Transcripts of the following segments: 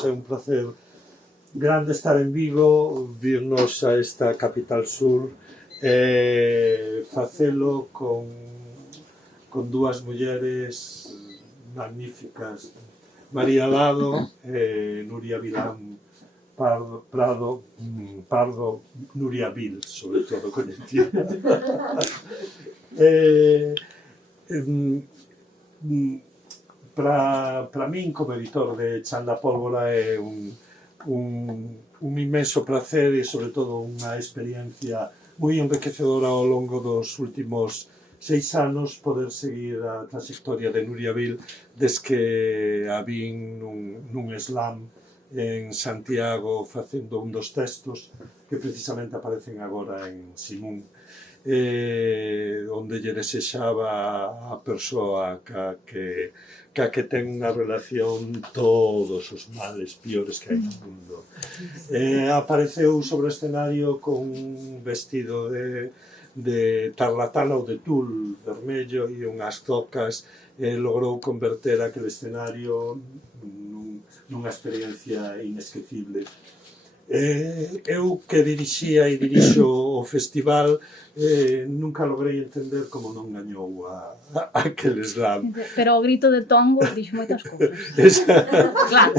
todos, é un placer grande estar en Vigo, virnos a esta capital sur, facelo con dúas mulleres magníficas, María Lado e Nuria Vilán Pardo, Nuria Vil, sobre todo, coñecida. Para min, como editor de Chan da Pólvora, é un inmenso placer e, sobre todo, unha experiencia moi enriquecedora ao longo dos últimos 6 anos poder seguir a trayectoria de Nuria Vil desde que a vin nun slam en Santiago facendo un dos textos que precisamente aparecen agora en Simún, onde lle desexaba a persoa ca que ten unha relación todos os males piores que hai no mundo. Apareceu sobre o escenario con un vestido de tarlatana ou de tul vermello e unhas zocas, logrou converter aquel escenario nunha experiencia inesquecible. Eu que dirixía e dirixo o festival nunca logrei entender como non gañou aquel slam. Pero o grito de Tongo dixo moitas cousas. Claro.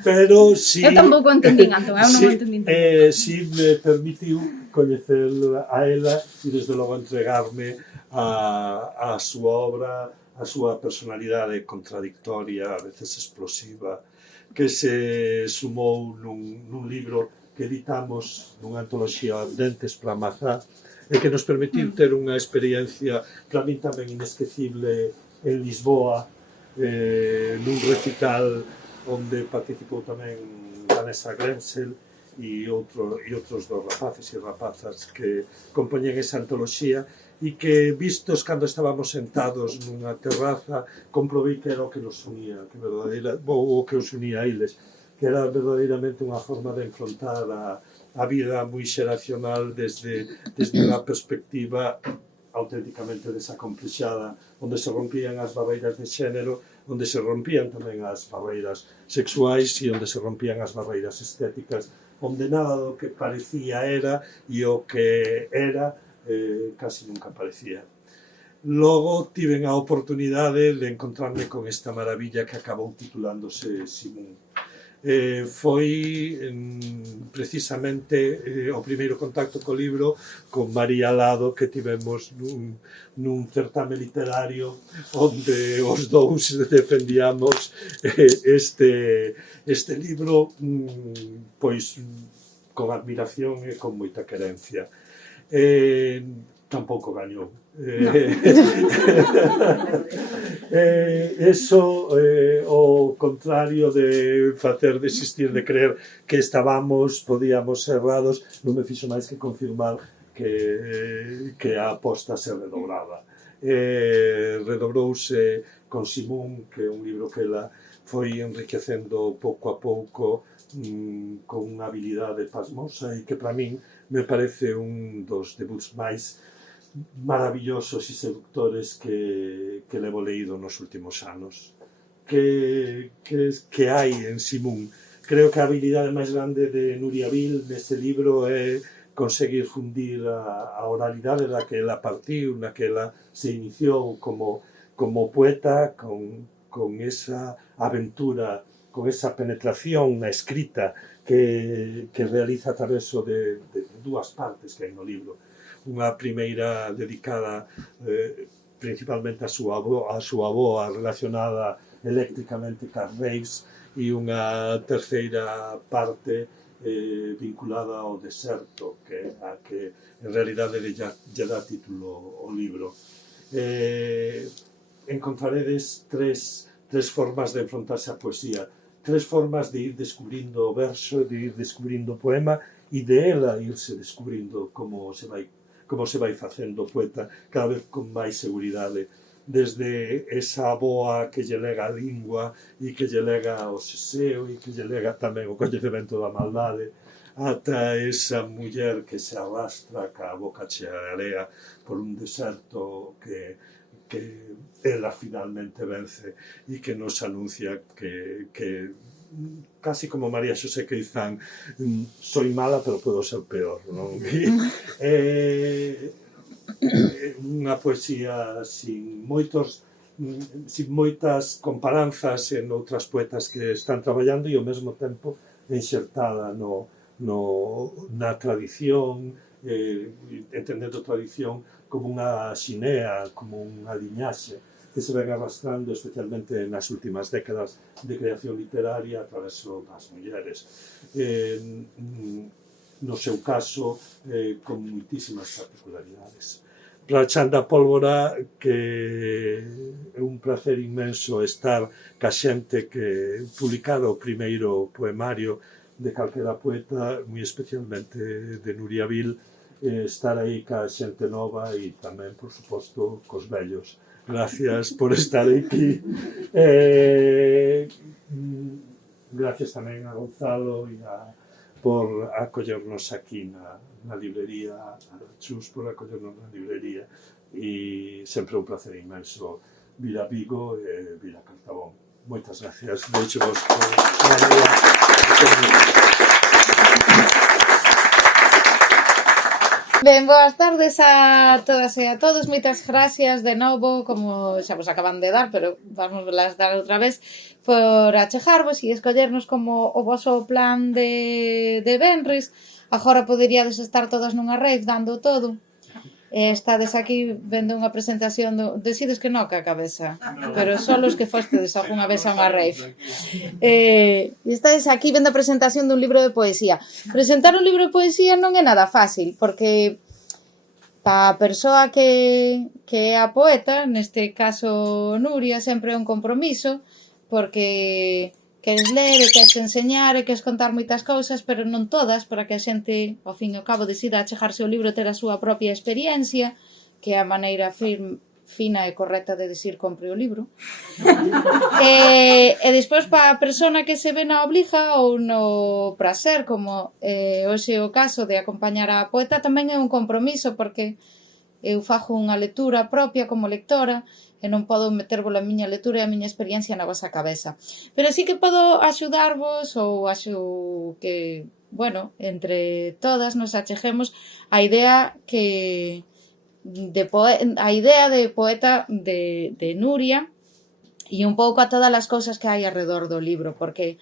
Pero si... Eu tampouco entendín, Antón, eu non o entendín. Si me permitiu coñecer a ela e desde logo entregarme a súa obra, a súa personalidade contradictoria, a veces explosiva, que se sumou nun libro que editamos nunha antoloxía Dentes para Mazá e que nos permitiu ter unha experiencia para min tamén inesquecible en Lisboa, nun recital onde participou tamén Vanessa Grensel e outros dos rapaces e rapazas que compoñen esa antoloxía e que, vistos cando estábamos sentados nunha terraza, comprobei que era o que nos unía, o que os unía a eles, que era verdadeiramente unha forma de enfrontar a vida moi xeracional desde unha perspectiva auténticamente desacomplexada, onde se rompían as barreiras de xénero, onde se rompían tamén as barreiras sexuais e onde se rompían as barreiras estéticas, onde nada do que parecía era e o que era casi nunca parecía. Logo tiven a oportunidade de encontrarme con esta maravilla que acabou titulándose Simún. Foi precisamente o primeiro contacto co libro con María Lado que tivemos nun certame literario onde os dous defendíamos este libro pois con admiración e con moita querencia. Tampouco gañou. Eso, o contrario de facer desistir de creer que podíamos errados, non me fixo máis que confirmar que a aposta se redobraba. Redobrouse con Simún, que é un libro que ela foi enriquecendo pouco a pouco con unha habilidade pasmosa e que para min me parece un dos debuts máis maravillosos e seductores que levo leído nos últimos anos. Que hai en Simún? Creo que a habilidade máis grande de Nuria Vil neste libro é conseguir fundir a oralidade da que ela partiu, na que ela se iniciou como poeta, con esa aventura, con esa penetración na escrita que realiza a través de dúas partes que hai no libro. Unha primeira dedicada principalmente a súa avoa relacionada eléctricamente cas reis e unha terceira parte vinculada ao deserto, que é a que en realidade lle dá título ao libro. Encontraredes tres formas de enfrontarse á poesía, tres formas de ir descubrindo o verso, de ir descubrindo o poema e de ela irse descubrindo como se vai facendo poeta cada vez con máis seguridade, desde esa aboa que lle lega a lingua e que lle lega o seseo e que lle lega tamén o coñecemento da maldade, ata esa muller que se arrastra ca boca chea de area por un deserto que ela finalmente vence e que nos anuncia que casi como María Xosé Queizán, soy mala pero puedo ser peor, non? Unha poesía sin moitas comparanzas en outras poetas que están traballando e ao mesmo tempo enxertada na tradición, entendendo tradición como unha xinea, como unha liñaxe que se ven arrastrando especialmente nas últimas décadas de creación literaria a través das mulleres. No seu caso, con moitísimas particularidades. Para Chanda Pólvora, que é un placer inmenso estar ca xente que publicar o primeiro poemario de calquera poeta, moi especialmente de Nuria Vil, estar aí ca xente nova e tamén, por suposto, cos vellos. Gracias por estar aquí. Gracias tamén a Gonzalo e por acollernos aquí na librería, a Chus por acollernos na librería, e sempre un placer inmenso vir a Vigo e vir a Cartabón. Moitas gracias. Deixo vos por María. Ben, boas tardes a todas e a todos. Moitas gracias de novo, como xa vos acaban de dar, pero vamos las dar outra vez, por achegarvos e escollernos como o voso plan de venres. Agora poderíades estar todas nunha rave dando todo. Estades aquí vendo unha presentación decides que non ca cabeza, pero só os que fostedes algunha vez a unha rave. Estades aquí vendo a presentación dun libro de poesía. Presentar un libro de poesía non é nada fácil, porque pa a persoa que é a poeta, neste caso Nuria, sempre é un compromiso, porque queres ler e queres enseñar e queres contar moitas cousas, pero non todas, para que a xente, ao fin e ao cabo, decida achegarse ao libro e ter a súa propia experiencia, que é a maneira fina e correcta de decir compre o libro. E despois, para a persona que se ve na obliga ou no prazer, como hoxe o caso de acompañar a poeta, tamén é un compromiso, porque eu fago unha lectura propia como lectora, e non podo metervos a miña lectura e a miña experiencia na vosa cabeza. Pero sí que podo axudarvos ou que, bueno, entre todas nos achejemos a idea de poeta de Nuria e un pouco a todas as cousas que hai alrededor do libro, porque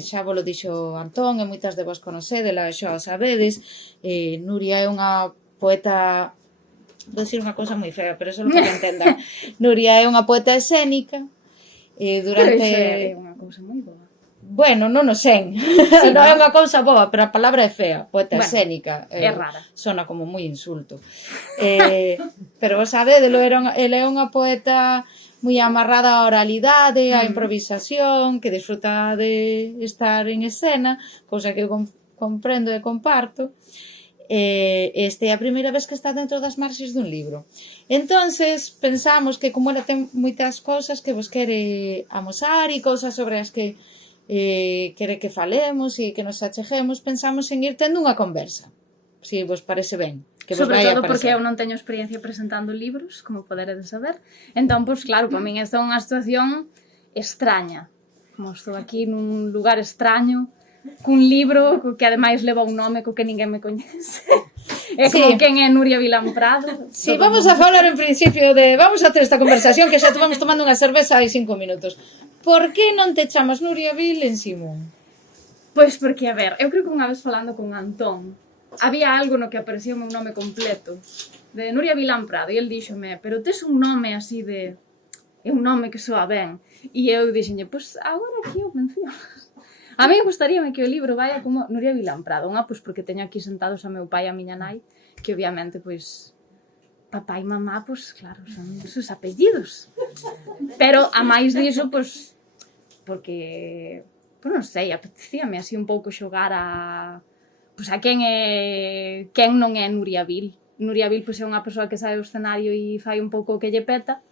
xa vos lo dixo Antón e moitas de vos conocedela, xa o sabedes. Nuria é unha poeta, vou dicir unha cousa moi fea, pero só para que entendan. Nuria é unha poeta escénica durante... Pero é unha cousa moi boa. Bueno, non o sei. Sí, non é unha cousa boa, pero a palabra é fea. Poeta escénica. É rara. Sona como moi insulto. Pero vos sabedelo, ela é unha poeta moi amarrada á oralidade, á improvisación, que disfruta de estar en escena, cousa que eu comprendo e comparto. Esta é a primeira vez que está dentro das marxes dun libro. Entonces pensamos que como ela ten moitas cousas que vos quere amosar e cousas sobre as que quere que falemos e que nos acheguemos, pensamos en ir tendo unha conversa, se vos parece ben. Sobre todo porque eu non teño experiencia presentando libros, como poderedes saber. Entón, pois claro, para min esta é unha situación extraña. Como estou aquí nun lugar extraño, cun libro que ademais leva un nome co que ninguén me coñece. É como quen é Nuria Vilán Prado. Si, vamos a falar en principio vamos a ter esta conversación que xa estuvamos tomando unha cerveza hai 5 minutos. Por que non te chamas Nuria Vil en Simón? Pois porque, a ver, eu creo que unha vez falando con Antón, había algo no que aparecía o meu nome completo, de Nuria Vilán Prado, e el díxome, pero tes un nome así de... é un nome que soa ben. E eu dixenlle, pois agora que eu menciono. A mí gustaríame que o libro vaya como Nuria Vilán Prado, pois porque teño aquí sentados a meu pai e a miña nai, que obviamente, pois, papá e mamá, pois, claro, son sus apellidos. Pero, a máis diso, pois, porque, pois non sei, apetecíame así un pouco xogar a quen non é Nuria Vil. Nuria Vil, pois, é unha persoa que sabe o escenario e fai un pouco o que lle peta.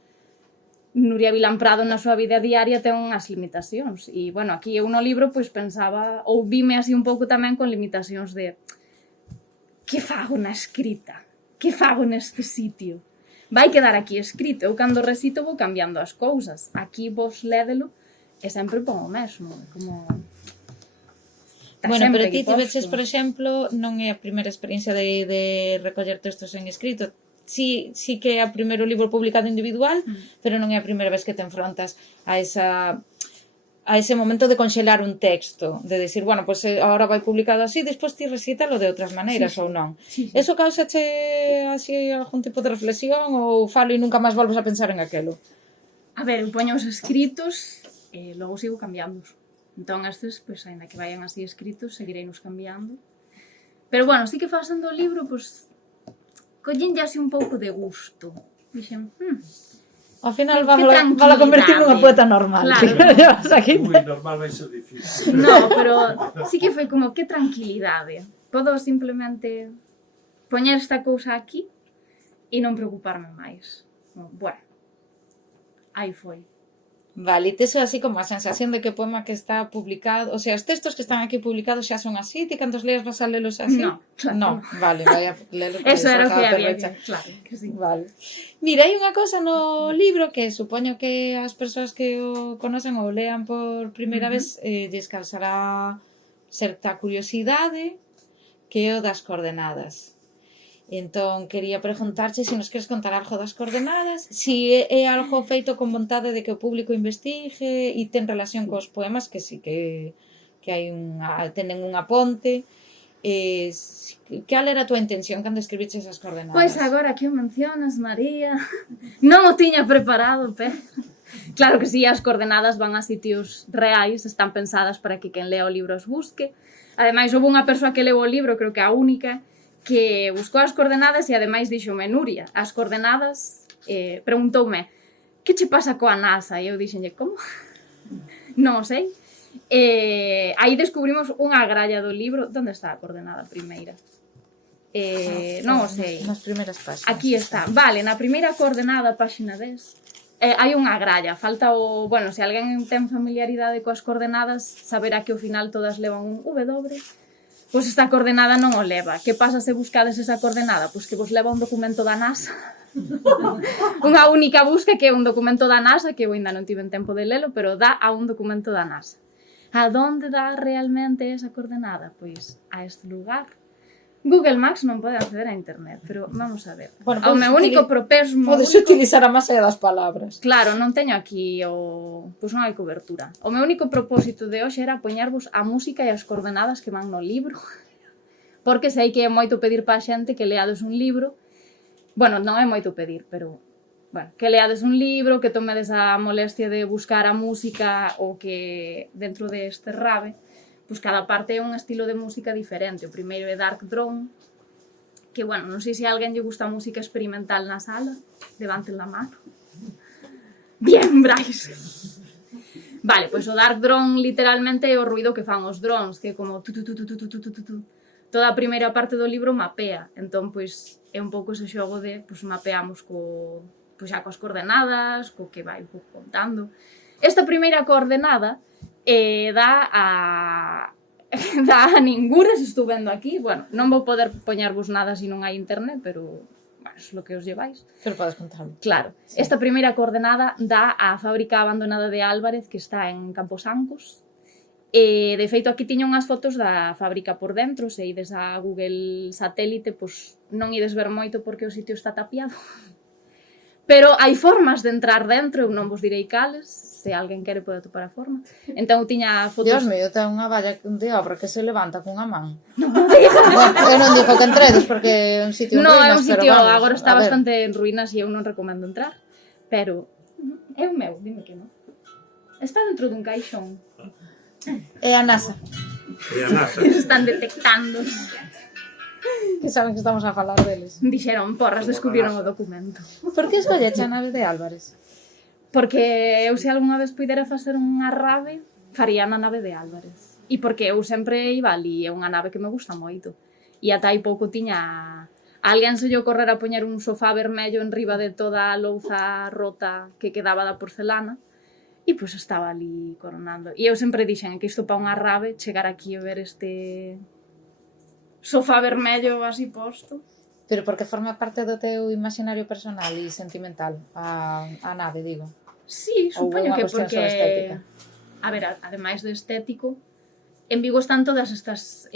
Nuria Vilán Prado na súa vida diaria ten unhas limitacións e, bueno, aquí eu no libro pois pensaba, ou vime así un pouco tamén con limitacións de que fago na escrita? Que fago neste sitio? Vai quedar aquí escrito, eu cando recito vou cambiando as cousas, aquí vos lédelo e sempre pon o mesmo, como... Está Bueno, sempre pero ti que tiveches, posto. por exemplo, non é a primeira experiencia de recoller textos en escrito. Sí que é o primeiro libro publicado individual, pero non é a primeira vez que te enfrontas a ese momento de conxelar un texto, de decir, bueno, pues ahora vai publicado así, despois ti recítalo de outras maneiras ou non. Sí. Eso causache así algún tipo de reflexión ou falo e nunca máis volves a pensar en aquelo? A ver, eu poño os escritos e logo sigo cambiándoos. Entón, estes, pois, ainda que vayan así escritos, seguireinos cambiando. Pero, bueno, sí que facendo o libro, pois, collenlle así un pouco de gusto. Dixen, Ao final Que vala convertir nunha poeta normal. Claro. Ui, normal vai ser difícil. No, pero sí que foi como, que tranquilidade. Podo simplemente poñer esta cousa aquí e non preocuparme máis. Bueno, aí foi. Vale, e tes así como a sensación de que o poema que está publicado, o sea, os textos que están aquí publicados xa son así, ti cantos leas vas a lelos así? No, claro. No, vale, vai a lelo. Eso era o que había que... Claro, que sí. Vale. Mira, hai unha cosa no libro que supoño que as persoas que o conocen ou lean por primeira vez lles causará certa curiosidade, que é o das coordenadas. Entón, quería preguntarche se nos queres contar algo das coordenadas, se é algo feito con vontade de que o público investigue e ten relación cos poemas, que sí que hai tenen unha ponte. Cal era a tua intención cando escribiches as coordenadas? Pois agora que o mencionas, María, non o tiña preparado, pero... Claro que sí, as coordenadas van a sitios reais, están pensadas para que quen lea o libro os busque. Ademais, houve unha persoa que leu o libro, creo que a única, que buscou as coordenadas e ademais dixome, Nuria, as coordenadas, preguntoume, que che pasa coa NASA? E eu dixenlle, como? Non o sei. Aí descubrimos unha gralla do libro. Onde está a coordenada primeira? Non o sei. Nas primeiras páxinas. Aquí está. Vale, na primeira coordenada, páxina 10, hai unha gralla. Falta o... Bueno, se alguén ten familiaridade coas coordenadas, saberá que ao final todas levan un W. Pois esta coordenada non o leva. Que pasa se buscades esa coordenada? Pois que vos leva un documento da NASA. Unha única busca que é un documento da NASA, que eu ainda non tive tempo de lelo, pero dá a un documento da NASA. A donde dá realmente esa coordenada? Pois a este lugar. Google Maps non pode acceder a internet, pero vamos a ver. Bueno, o meu único propósito... Podes utilizar a masa das palabras. Claro, non teño aquí o... Pois non hai cobertura. O meu único propósito de hoxe era poñervos a música e as coordenadas que van no libro. Porque sei que é moito pedir pa xente que leades un libro. Bueno, non é moito pedir, pero... Bueno, que leades un libro, que tomedes a molestia de buscar a música ou que dentro deste rabe, pois cada parte é un estilo de música diferente. O primeiro é Dark Drone, que, bueno, non sei se a alguén lle gusta a música experimental na sala. Levanten la mano. Bien, Brais. Vale, pois o Dark Drone literalmente é o ruido que fan os drones, que é como tu. Toda a primeira parte do libro mapea. Entón, pois, é un pouco ese xogo de, pois, mapeamos pois xa coas coordenadas, co que vai un pouco contando. Esta primeira coordenada dá a ningures, estou vendo aquí. Bueno, non vou poder poñervos nada se non hai internet, pero bueno, é lo que os lleváis. Pero podes contarlo. Claro. Sí. Esta primeira coordenada dá á fábrica abandonada de Álvarez, que está en Camposancos. De feito, aquí tiña unhas fotos da fábrica por dentro. Se ides a Google Satélite, pois non ides ver moito porque o sitio está tapiado. Pero hai formas de entrar dentro, eu non vos direi cales, se alguén quere pode atopar a forma. Entón eu tiña fotos... Dios mío, ten unha valla de obra que se levanta cunha man. Bueno, eu non digo que entredes porque é un sitio en ruínas, é un sitio, pero vamos, agora está bastante en ruínas e eu non recomendo entrar. Pero é o meu, dime que non. Está dentro dun caixón. É a NASA. E a NASA. Están detectando. Que saben que estamos a falar deles. Dixeron, porras, descubriron o documento. Por que escolleche a nave de Álvarez? Porque eu se algunha vez puidera facer unha rave, faría na nave de Álvarez. E porque eu sempre iba ali, é unha nave que me gusta moito. E ata hai pouco tiña... Alguén se lle ocorrera a poñer un sofá vermello en riba de toda a louza rota que quedaba da porcelana. E pois estaba ali coronando. E eu sempre dixen que isto para unha rave, chegar aquí e ver este... sofá vermello así posto. Pero porque forma parte do teu imaginario personal e sentimental a nave, digo. Sí, supoño que porque... a ver, ademais de estético, en Vigo están todas estas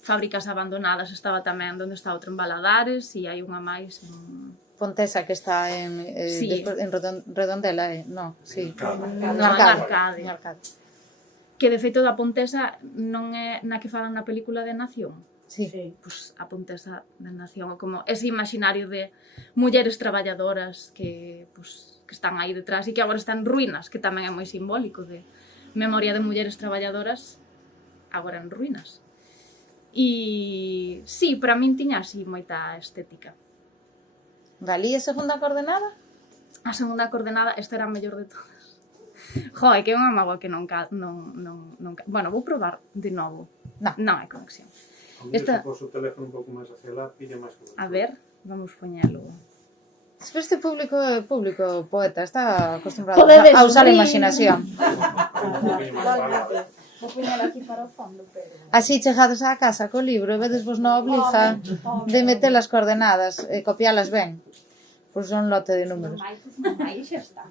fábricas abandonadas. Estaba tamén onde está outra en Valadares e hai unha máis en... Pontesa que está en, Sí. despois, en Redondela, no, sí. Arcade. No Arcade. No Arcade. Que de feito da Pontesa non é na que falan na película de Nación. Sí. Pues a Pontesa de Nación, como ese imaginario de mulleres traballadoras que, pues, que están aí detrás e que agora están en ruínas, que tamén é moi simbólico de memoria de mulleres traballadoras agora en ruínas. E sí, para min tiña así moita estética. Valía a segunda coordenada? A segunda coordenada, esta era a mellor de todas. Joder, que é unha mágoa que non... Bueno, vou probar de novo. No. Non hai conexión. Hombre, Esta- se pos o teléfono un pouco máis hacia lá, pilla máis que A ver, vamos poñelo. Este público é público poeta, está acostumbrado Podedes a usar a rir. imaginación. Vou poñelo aquí para o fondo, pero... Así chegados á casa co libro e vedes vos non obliga de meter as coordenadas e copialas ben. Pois son lote de números. Aí xa está.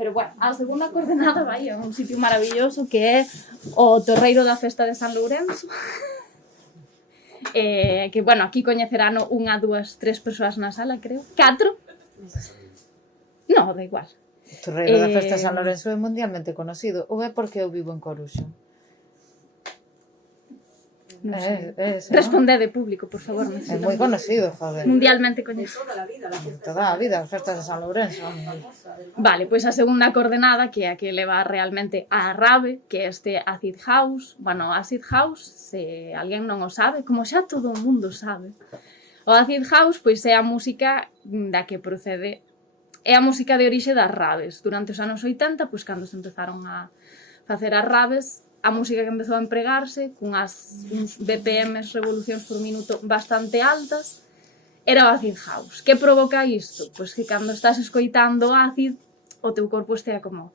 Pero bueno, a segunda coordenada vai a un sitio maravilloso que é o Torreiro da Festa de San Lourenço. Que, bueno, aquí coñecerán unha, dúas, tres persoas na sala, creo. 4? No, da igual. O Torreiro da Festa de San Lourenço é mundialmente conocido, ou é porque eu vivo en Coruxo? Non sei. Ese, Respondede, público, por favor. non? É moi conocido, joder. Mundialmente coñecido. Toda a vida, as festas de San Lourenço. Vale, pois a segunda coordenada, que é a que leva realmente a Rabe, que é este Acid House. Bueno, Acid House, se alguén non o sabe, como xa todo o mundo sabe, o Acid House pois é a música da que procede, é a música de orixe das raves. Durante os anos 80, pois cando se empezaron a facer as raves, a música que empezou a empregarse, cunhas uns BPMs, revolucións por minuto, bastante altas, era o Acid House. Que provoca isto? Pois que cando estás escoitando acid, o teu corpo estea como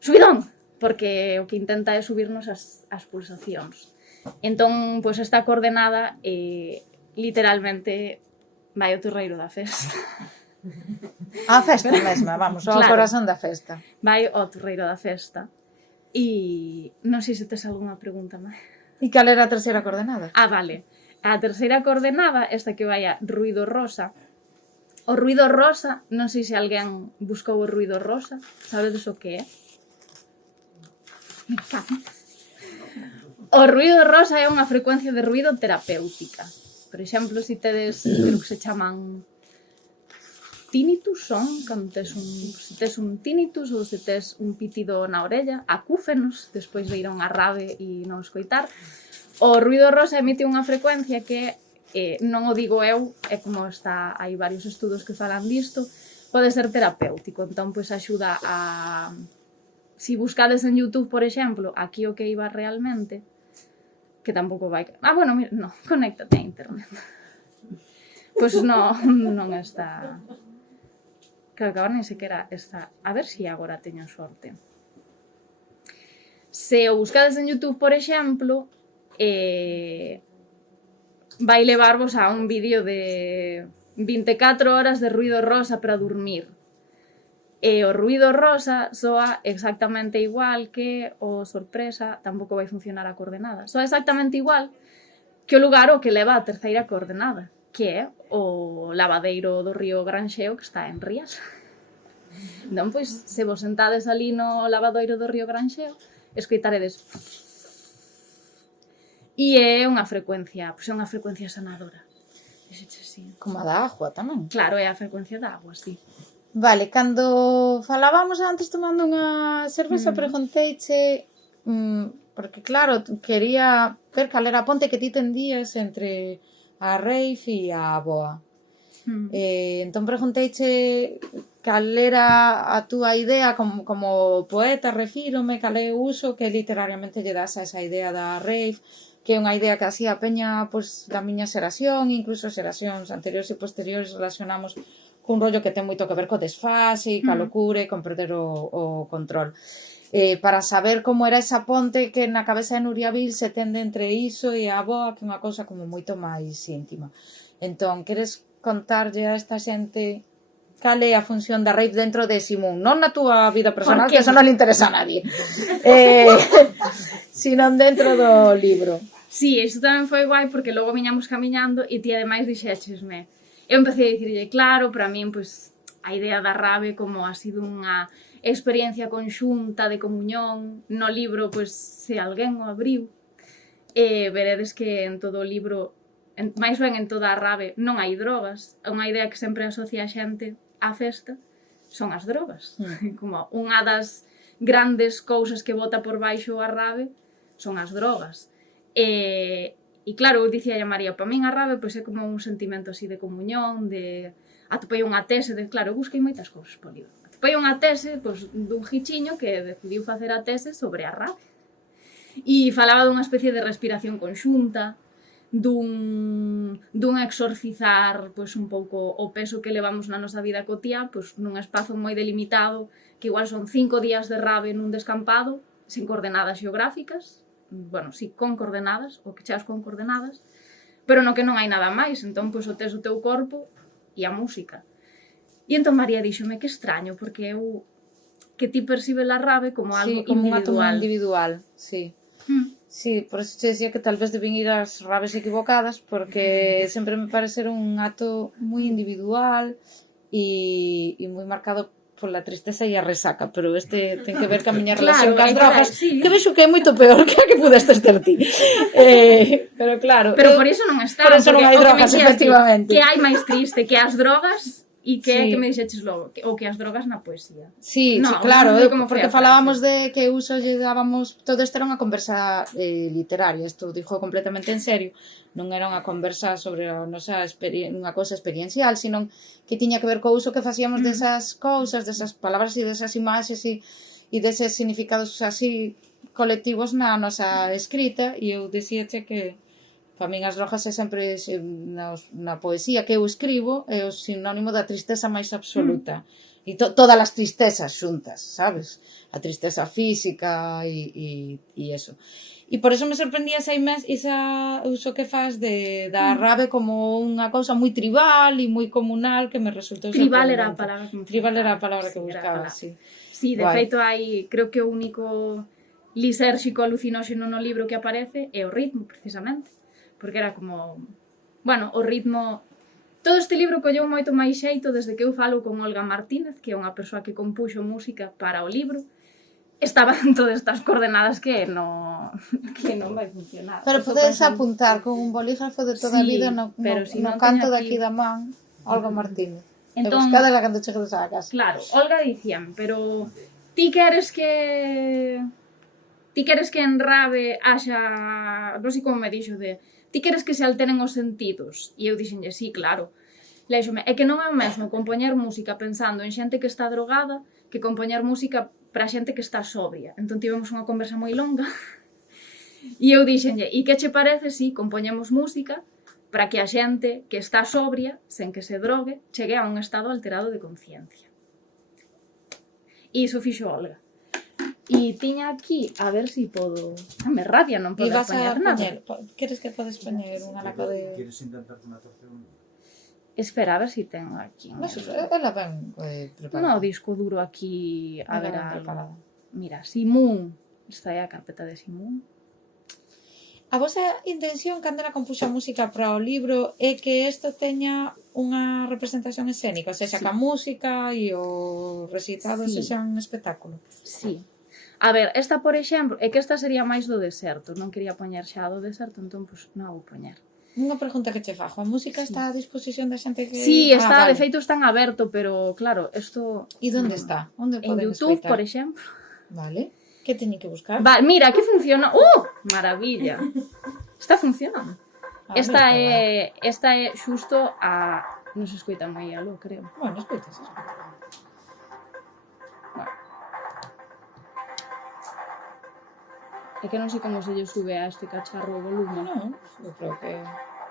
subidón, porque o que intenta é subirnos as pulsacións. Entón, pois esta coordenada literalmente vai ao Torreiro da Festa. A festa mesma, vamos, ao Claro. corazón da festa. Vai ao Torreiro da Festa. E non sei se tes algunha pregunta máis. E cal era a terceira coordenada? Ah, vale. A terceira coordenada, esta que vai a ruido rosa. O ruido rosa, non sei se alguén buscou o ruido rosa. Sabedes o que é? Me cago. O ruido rosa é unha frecuencia de ruido terapéutica. Por exemplo, se tedes, creo que se chaman tinnitus, son cando se tes un tinnitus ou se tes un pitido na orella, acúfenos, despois de ir a unha rave e non escoitar. O ruido rosa emite unha frecuencia que non o digo eu, é como está, hai varios estudos que falan disto, pode ser terapéutico, entón pois axuda a... Si buscades en YouTube, por exemplo, aquí o que iba realmente, que tampouco vai... Ah, bueno, mira, no, conéctate a internet. Pois non está... Claro que agora nem sequera está... A ver se agora teño sorte. Se o buscades en YouTube, por exemplo, vai levarvos a un vídeo de 24 horas de ruido rosa para dormir. E o ruido rosa soa exactamente igual que o sorpresa, tampouco vai funcionar a coordenada. Soa exactamente igual que o lugar o que leva a terceira coordenada, que é o lavadeiro do río Granxeo que está en Rías. Entón, pois, se vos sentades ali no lavadoiro do río Granxeo, escoitaredes... E é unha frecuencia, pois é unha frecuencia sanadora. Como a da agua tamén. Claro, é a frecuencia da agua, sí. Vale, cando falábamos antes tomando unha cerveza, pregunteiche, porque claro, quería ver cal era a ponte que ti tendías entre a rave e a boa. Entón pregunteiche cal era a túa idea como poeta, refírome, cal é o uso que literariamente lle das a esa idea da rave, que é unha idea que así a peña pois, da miña xeración, incluso xeracións anteriores e posteriores relacionamos cun rollo que ten moito que ver co desfase, ca locura e con perder o control. Para saber como era esa ponte que na cabeza de Nuria Vil se tende entre iso e a boa, que é unha cousa como moito máis íntima. Entón, queres contarlle a esta xente cal é a función da rave dentro de Simón, non na túa vida personal, Por que que eso non le interesa a nadie, sino dentro do libro. Sí, isto tamén foi guai porque logo viñamos camiñando e ti ademais dixéchesme. Eu empecé a dicirlle, claro, para min, pois, a idea da rave como ha sido unha experiencia conxunta de comunión. No libro, pois, se alguén o abriu, veredes que en todo o libro, máis ben en toda a rave, non hai drogas. Unha idea que sempre asocia a xente á festa son as drogas. Como unha das grandes cousas que bota por baixo a rave son as drogas. E claro, eu dicía a María, para min a rave pois, é como un sentimento así de comunión, de atopei unha tese, de claro, busquei moitas cousas por libro. Atopei unha tese pois, dun hichiño que decidiu facer a tese sobre a rave. E falaba dunha especie de respiración conxunta, dun exorcizar pois, un pouco o peso que levamos na nosa vida cotiá, pois, nun espazo moi delimitado, que igual son 5 días de rave nun descampado, sen coordenadas xeográficas, bueno, sí, con coordenadas, o que cheas con coordenadas, pero no que non hai nada máis, entón, pois, o tes o teu corpo e a música. E entón María díxome que extraño, porque eu que ti percibe a rave como algo Sí, como un átomo individual. individual, sí. Sí, por eso te decía que tal vez deben ir ás raves equivocadas, porque sempre me pareceron un acto moi individual e moi marcado pola tristeza e a resaca, pero este ten que ver ca miña relación cas drogas, sí. que vexo que é moito peor que a que pudestes ter ti. Pero claro, Pero por iso non está, por eso non hai porque o que me drogas, dixeste, efectivamente. que hai máis triste que as drogas e que, Sí. que me dixeches logo, o que as drogas na poesía. Sí, No, sí, claro, non sei como foi porque a frase. falábamos de que uso lle dábamos, todo isto era unha conversa literaria, isto dixo completamente en serio, non era unha conversa sobre a nosa unha cousa experiencial, sino que tiña que ver co uso que facíamos desas cousas, desas palabras e desas imaxes e deses significados así colectivos na nosa escrita, e eu dicíache que para min as drogas é sempre na poesía que eu escribo é o sinónimo da tristeza máis absoluta. E todas as tristezas xuntas, sabes? A tristeza física e eso. E por eso me sorprendía esa uso que faz da rave como unha cousa moi tribal e moi comunal que me resultou Tribal era a sorprendente. palabra que me Tribal era a faltaba. palabra que Sí, buscaba, era a palabra. sí. Sí, de Guai. feito hai, creo que o único lisérxico alucinóxeno no libro que aparece é o ritmo, precisamente. Porque era como, bueno, o ritmo. Todo este libro colleu moito máis xeito desde que eu falo con Olga Martínez, que é unha persoa que compuxo música para o libro. Estaban todas estas coordenadas que non vai funcionar. Pero Estou podes pensando- apuntar con un bolígrafo de toda a Sí, vida no pero si non canto teño de aquí aquí- da man, Olga Martínez. Entón- Buscádela cando chegues á casa. Claro, Olga dicían, pero ti queres que en rave haxa, non sei como me dixo ti queres que se alteren os sentidos? E eu dixenlle, sí, claro. Léixome, é que non é o mesmo compoñer música pensando en xente que está drogada que compoñer música para xente que está sobria. Entón tivemos unha conversa moi longa e eu dixenlle, e que che parece si compoñemos música para que a xente que está sobria, sen que se drogue, chegue a un estado alterado de conciencia. E iso fixo Olga. E tiña aquí, a ver si podo... me rabia non E poder vas a poñer nada. poñer, queres que podes poñer un anaco de... ¿Quieres intentar una torsión? Espera, a ver si tengo aquí. No, ela ben preparada. No, disco duro aquí, a ver algo. preparada. Mira, Simón. Esta é a carpeta de Simón. A vosa intención, cando ela compuxo a música para o libro, é que isto teña unha representación escénica, ou seja, Sí. que a música e o recitado Sí. sexa un espectáculo. Sí. A ver, esta, por exemplo, é que esta sería máis do deserto. Non quería poñer xa do deserto, entón, pois, non a vou poñer. Unha pregunta que che fajo, a música está a disposición da xente que... Sí, está, vale. de feito está en aberto, pero, claro, isto... E onde está? Onde En poden YouTube, escoitar? por exemplo. Vale. Que teñen que buscar? Vale, mira, aquí funciona. Maravilla. Está funcionando. A ver, Esta proba. é xusto a... Non se escoita moi algo, creo. Bueno, escoitas. É que non sei como se lle sube a este cacharro o volumen. Non, eu creo que...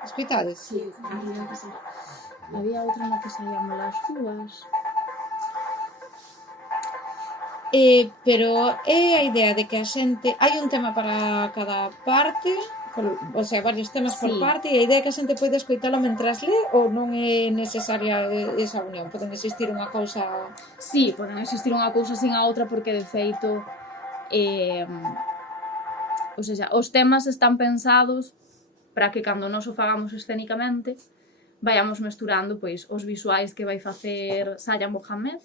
Escoitades? Sí, había outro no que saíamos las uvas. Pero é a idea de que a xente... Hai un tema para cada parte o sea, varios temas por Sí. parte, e a idea é que a xente pode escoitalo mentras lé ou non é necesaria esa unión? Poden existir unha cousa... Sí, poden existir unha cousa sin a outra porque de feito ou seja, os temas están pensados para que cando nos o fagamos escénicamente vayamos mesturando pois os visuais que vai facer Saya Mohamed.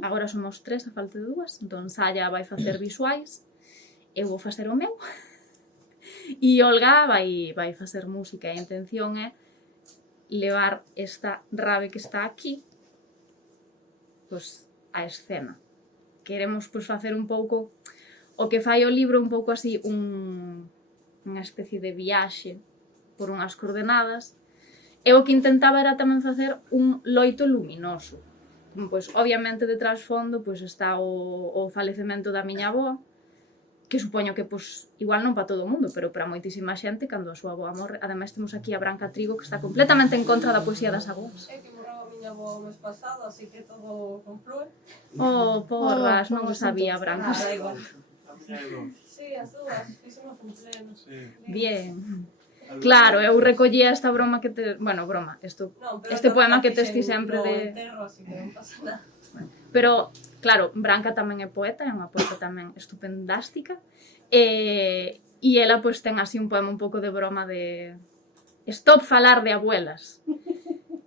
Agora somos 3 a falta de 2, entón Saya vai facer visuais, eu vou facer o meu e Olga vai facer música. E a intención é levar esta rave que está aquí pois a escena. Queremos pois facer un pouco o que fai o libro, un pouco así unha especie de viaxe por unhas coordenadas. E o que intentaba era tamén facer un loito luminoso. Pois obviamente de trasfondo pois está o falecemento da miña avoa, que supoño que pois igual non para todo o mundo, pero para moitísima xente cando a súa avoa morre. Ademais temos aquí a Branca Trigo, que está completamente en contra da poesía das avoas. É que morreu a miña avó o mes pasado, así que todo conflúe. Oh, porras, non o sabía, Branca. Da igual. Hai dos. Sí, as dúas, fixemos un pleno. Sí. Bien. Claro, eu recollía esta broma que te... Bueno, broma, Non, pero este tamén poema que a tes ti fixen sempre no de... enterro, así que non pasa nada. Pero, claro, Branca tamén é poeta, é unha poeta tamén estupendástica. E ela, pois, ten así un poema un pouco de broma de... Stop falar de abuelas.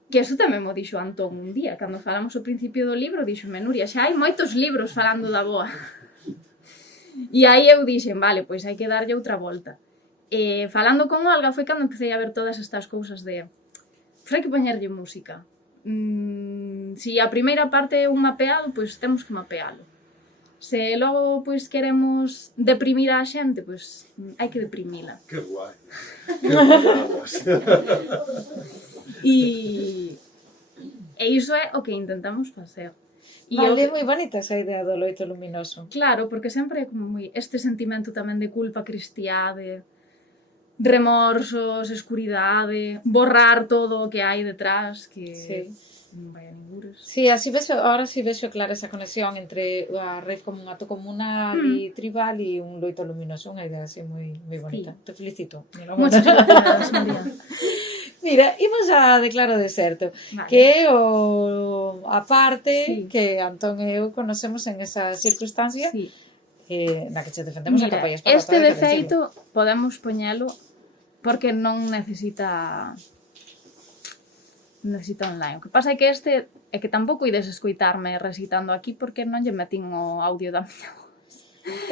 Que eso tamén mo dixo Antón un día, cando falamos ao principio do libro, dixome, Nuria, xa hai moitos libros falando da boa. E aí eu dixen, vale, pois hai que darlle outra volta. E falando con Olga foi cando empecé a ver todas estas cousas de... Pois hai que poñerlle música. Si a primeira parte é un mapeado, pois temos que mapealo. Se logo pois queremos deprimir a xente, pois hai que deprimila. Que guai. Que guai. E iso é o que intentamos facer. E Vale, eu, moi bonita esa idea do loito luminoso. claro, porque sempre é como moi este sentimento tamén de culpa cristiade, remorsos, escuridade, borrar todo o que hai detrás, que Sí. non vai a ningures. Sí, así vexo, ahora sí vexo clara esa conexión entre a rave como un acto comunal e tribal e un loito luminoso, unha idea así moi bonita. Te felicito. Moitas gracias, María. Mira, imos a Declaro Deserto, Vale. que é a parte Sí. que Antón e eu conocemos en esa circunstancia Sí. na que che defendemos a Mira, capa e espada. este de feito podemos poñelo porque non necesita online. O que pasa é que este é que tampouco ides escoitarme recitando aquí porque non lle metín o audio da miña voz.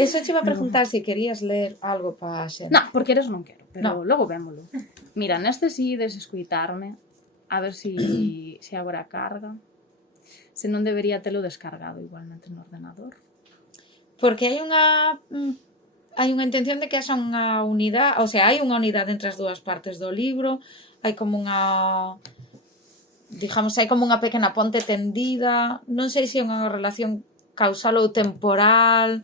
Eso che iba a preguntar se querías ler algo para a xente. Non, porque eres non quero, pero No. logo vémolo. Mira, neste si ides escoitarme, a ver se agora carga. Se non debería telo descargado igualmente no ordenador. Porque hai unha intención de que haxa unha unidade, o sea, hai unha unidade entre as dúas partes do libro, hai como unha, digamos, hai como unha pequena ponte tendida, non sei se é unha relación causal ou temporal,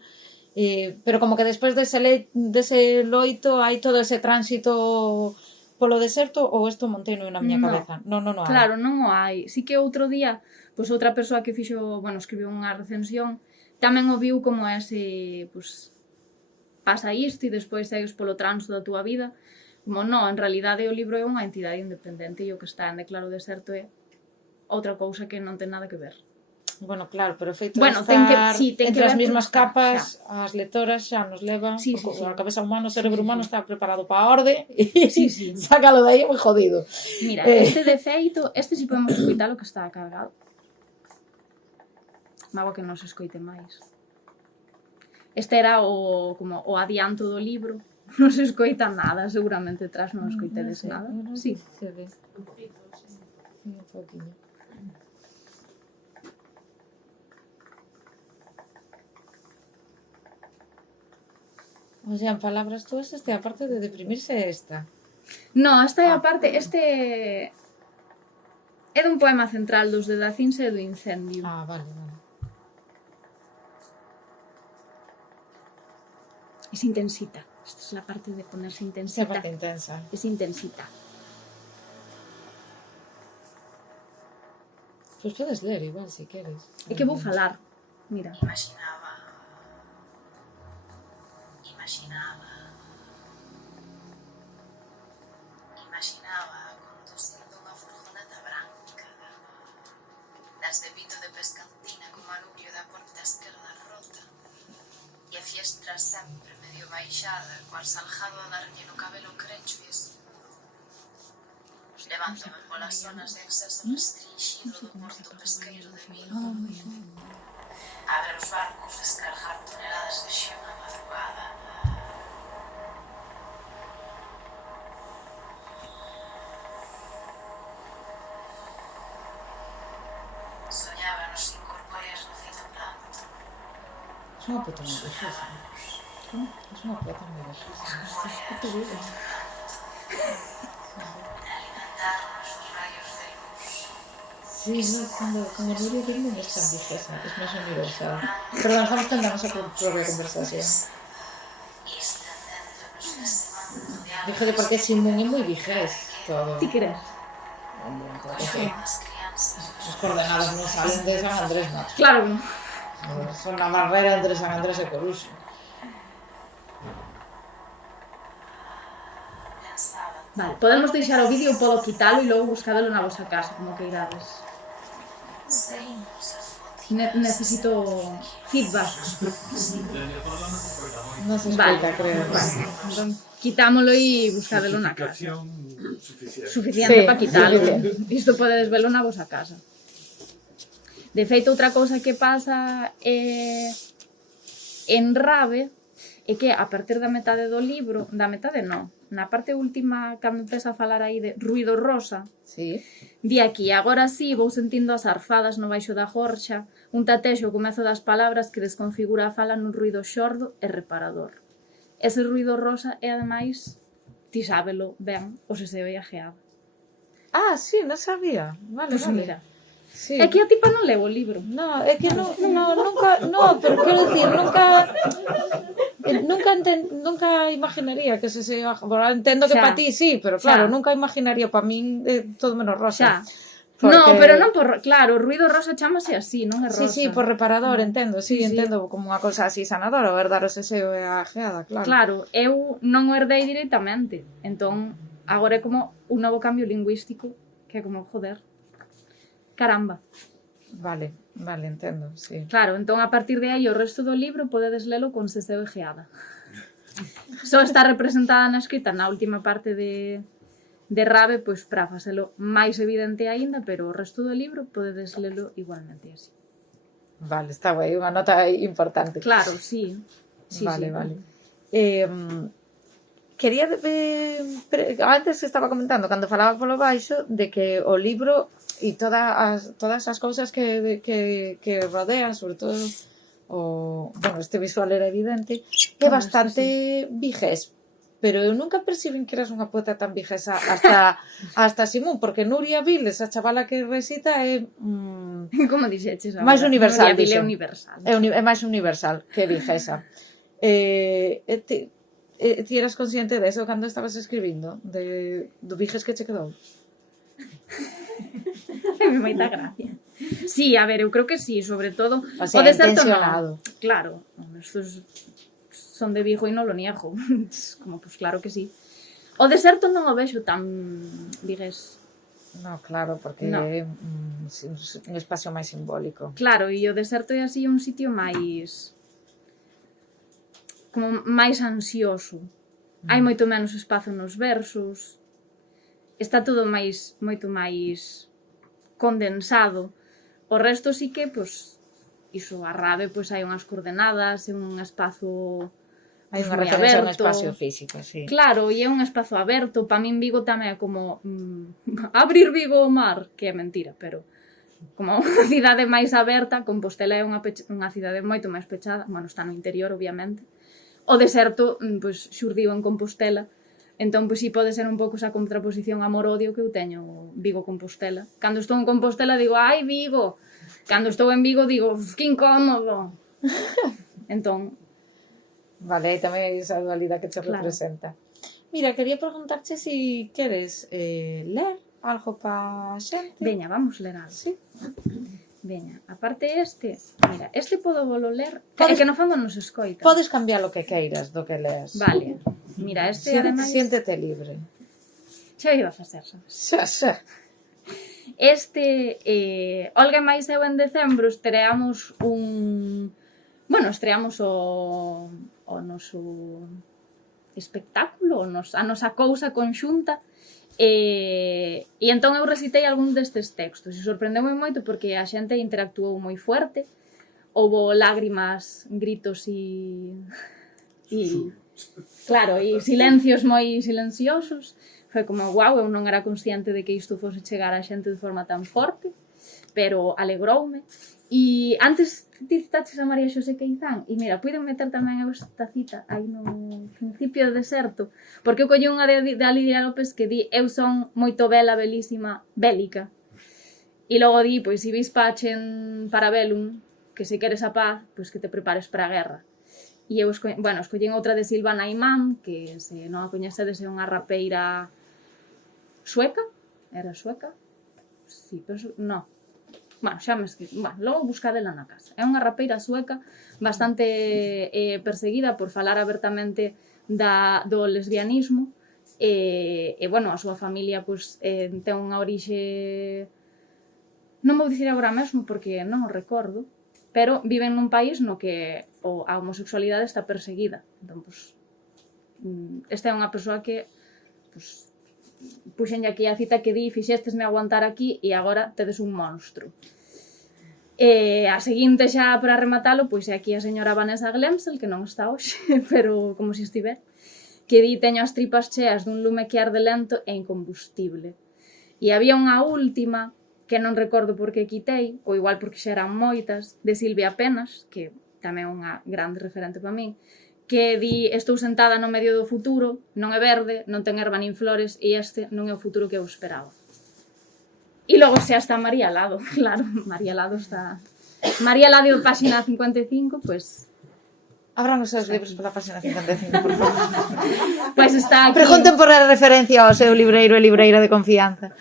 pero como que despois dese loito hai todo ese tránsito polo deserto, ou isto montei na miña No. cabeza? Non hai. Claro, non o hai. Si que outro día, pois outra persoa que fixo, bueno, escribiu unha recensión, tamén o viu como ese, pois, pasa isto e despois segues polo tránso da túa vida. Como non, en realidade o libro é unha entidade independente e o que está en Declaro Deserto é outra cousa que non ten nada que ver. Bueno, claro, pero o feito Bueno, de ten que- estar sí, ten que entre as ver mesmas con estar, capas, as lectoras xa nos leva, Sí, sí, porque sí. a cabeza humana, o cerebro Sí, sí, humano sí. está preparado para a orde e Sí, sí. sácalo de aí é moi jodido. Mira, este de feito, este si podemos escoitar o que está cargado. Mago que non se escoite máis. Este era como o adianto do libro. Non se escoita nada, seguramente tras non escoitedes nada. Sí. Se ve. Un poquinho. O sea, en palabras túas, aparte de deprimirse esta. No, esta é a parte, este é dun poema central dos de Dacins e do incendio. Ah, vale. Es intensita. Esta es la parte de ponerse Esa intensita. parte intensa. Es intensita. Pues podes ler igual, si queres. É que vou falar. Mira. Imaginaba levándome polas zonas de acceso restringido do porto pesqueiro de Vigo. A ver os barcos descargar toneladas de xeo na madrugada. Soñaba nos incorpóreas no fitoplancton. Es unha puta moi vexosa. Es unha puta moi vexosa. Que te digo? Alimentarnos dos rayos de luz. Sí, no, como Nuria Vilma no es tan viejosa, es más universal. Pero dejamos que andamos a propia conversación. E estendéndonos neste manto de Dije de por qué Simón é moi viejes todo. Ti crees? Hombre, claro que sí. as crianzas. As coordenadas non salen de San Andrés, no. Claro que non. Son na barrera entre San Andrés e Coruxo. Pensaba Vale, podemos deixar o vídeo, podo quitalo e logo buscadelo na vosa casa, como que irades. saímos a foto. Necesito feedback. Non se Vale. escoita, creo. Entón, quitámolo e buscadelo na casa. Justificación suficiente. Suficiente Sí, para quitalo. suficiente. Isto podedes velo na vosa casa. De feito, outra cousa que pasa en Rabe é que a partir da metade do libro, da metade non, na parte última, cando empeza a falar aí de ruido rosa, Sí. di aquí, agora sí, vou sentindo as arfadas no baixo da gorxa, un tatexo ao comezo das palabras que desconfigura a fala nun ruido xordo e reparador. Ese ruido rosa é, ademais, ti sábelo ben, o seseo e a geada. Ah, sí, non sabía. Vale, Pois vale. mira, Sí. é que a tipa non leu o libro. No, é que nunca, no, pero quero decir, nunca imaginaría que se bueno, entendo que Xa. para ti sí, pero claro, Xa. nunca imaginaría para min todo menos rosa. Xa. Porque- No, pero non por... Claro, o ruido rosa chamase así, non é rosa. Sí, por reparador, entendo, sí, Sí, sí. entendo como unha cousa así sanadora, o verdad, o seseo e a geada, claro. Claro, eu non o herdei directamente. Entón, agora é como un novo cambio lingüístico que é como, joder, caramba. Vale, entendo, sí. Claro, entón a partir de aí o resto do libro podedes lelo con seseo e geada. Só está representada na escrita na última parte de Rabe, pois para facelo máis evidente aínda, pero o resto do libro podedes lelo igualmente así. Vale, está guai, unha nota importante. Claro, sí. Sí, vale, sí. vale. Quería antes estaba comentando cando falaba polo baixo de que o libro e todas as cousas que rodean, sobre todo este visual era evidente, é bastante vigués, pero eu nunca perciben que eras unha poeta tan viguesa hasta Simón, porque Nuria Viles, a chavala que recita, é Como dixeches agora? máis universal, Nuria Vil é dixen. universal. É máis universal que viguesa. Ti eras consciente deso cando estabas escribindo? Do viges que che quedou? Me moita gracia. Sí, a ver, eu creo que sí, sobre todo O sea, o deserto intencionado. non. Claro, estos son de Vigo e non lo niego. Como, pues claro que sí. O deserto non o vexo tan vigués. No, claro, porque No. é un espacio máis simbólico. Claro, e o deserto é así un sitio máis como máis ansioso. Hai moito menos espazo nos versos. Está todo moito máis condensado. O resto sí que, pois, iso a Rabe, pois hai unhas coordenadas, é un espazo Hai unha moi referencia a un aberto. espacio físico, sí. Claro, e é un espazo aberto. Para min Vigo tamén é como abrir Vigo ao mar, que é mentira, pero como unha cidade máis aberta, Compostela é unha cidade moito máis pechada, bueno, está no interior, obviamente. O deserto, pois, xurdiu en Compostela, entón, pois, si pode ser un pouco esa contraposición amor-odio que eu teño Vigo-Compostela. Cando estou en Compostela digo, ai, Vigo! Cando estou en Vigo digo, que incómodo! Entón, Vale, aí tamén hai esa dualidade que te Claro. representa. Mira, quería preguntarche si queres ler algo pa xente. veña, vamos ler algo. Sí. Veña, aparte mira, podo volo ler, é Podes- que no fondo nos escoita. Podes cambiar o que queiras do que lees. Vale, mira, ademais... Siéntete libre. Xa iba a facer, sabes? Xa. Olga e máis eu en decembro estreamos estreamos o noso espectáculo, a nosa cousa conxunta E entón eu recitei algún destes textos e sorprendeume moito porque a xente interactuou moi fuerte, houbo lágrimas, gritos e claro, e silencios moi silenciosos. Foi como, guau, eu non era consciente de que isto fose chegar a xente de forma tan forte, pero alegroume. E antes ti citaches a María Xosé Queizán, e mira, puiden meter tamén esta cita aí no principio do deserto, porque eu collí unha de Lidia López que di, eu son moito bela, belísima, bélica. E logo di, pois, si vis pachen para velum, que se queres a paz, pois que te prepares para a guerra. E eu, escollín outra de Silvana Imam, que se non a coñecedes é unha rapeira sueca, era sueca? Sí, pero non. Bueno, xa me escribí. Bueno, logo buscadela na casa. É unha rapeira sueca bastante perseguida por falar abertamente do lesbianismo e bueno, a súa familia pues, ten unha orixe, non vou dicir agora mesmo porque non o recordo, pero viven nun país no que a homosexualidade está perseguida. Entón, pues, esta é unha persoa que pues, puxenlle aquí a cita que di, fixestesme aguantar aquí e agora tedes un monstro. A seguinte xa para rematalo, pois é aquí a señora Vanessa Glemsel, que non está hoxe, pero como se estiver, que di, teño as tripas cheas dun lume que arde lento e incombustible. E había unha última, que non recordo por que quitei, ou igual porque xa eran moitas, de Silvia Penas, que tamén é unha grande referente para min, que di, estou sentada no medio do futuro, non é verde, non ten erva nin flores, e este non é o futuro que eu esperaba. E logo xa está María Lado, claro, María Lado está... María Lado, páxina 55, pois... Abran os seus libros pola páxina 55, por favor. Pois está aquí... Pregunten por a referencia ao seu libreiro e libreira de confianza.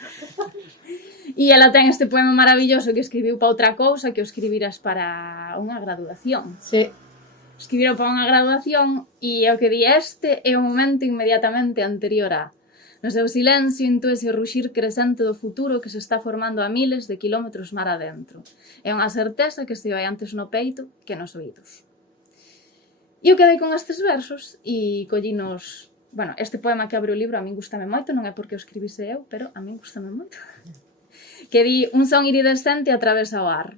E ela ten este poema maravilloso que escribiu para outra cousa, que o escribiras para unha graduación. Sí. Escribiron para unha graduación e o que di, este é o momento inmediatamente anterior a... No seu silencio intúese o ruxir crecente do futuro que se está formando a miles de kilómetros mar adentro. É unha certeza que se vai antes no peito que nos oídos. E eu quedei con estes versos e collinos... Bueno, este poema que abre o libro a min gustame moito, non é porque o escribise eu, pero a min gustame moito. Que di, un son iridescente atravesa o ar.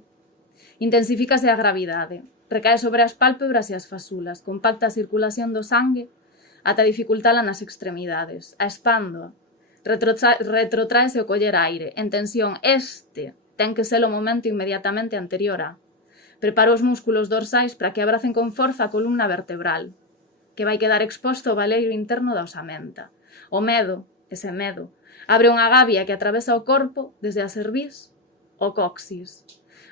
Intensifícase a gravidade. Recae sobre as pálpebras e as fasulas, compacta a circulación do sangue ata dificultala nas extremidades, a expándoa, retrotraese o coller aire, en tensión, este ten que ser o momento inmediatamente anterior a. Prepara os músculos dorsais para que abracen con forza a columna vertebral, que vai quedar exposto ao baleiro interno da osamenta. O medo, ese medo, abre unha gavia que atravesa o corpo desde a cerviz ao coxis.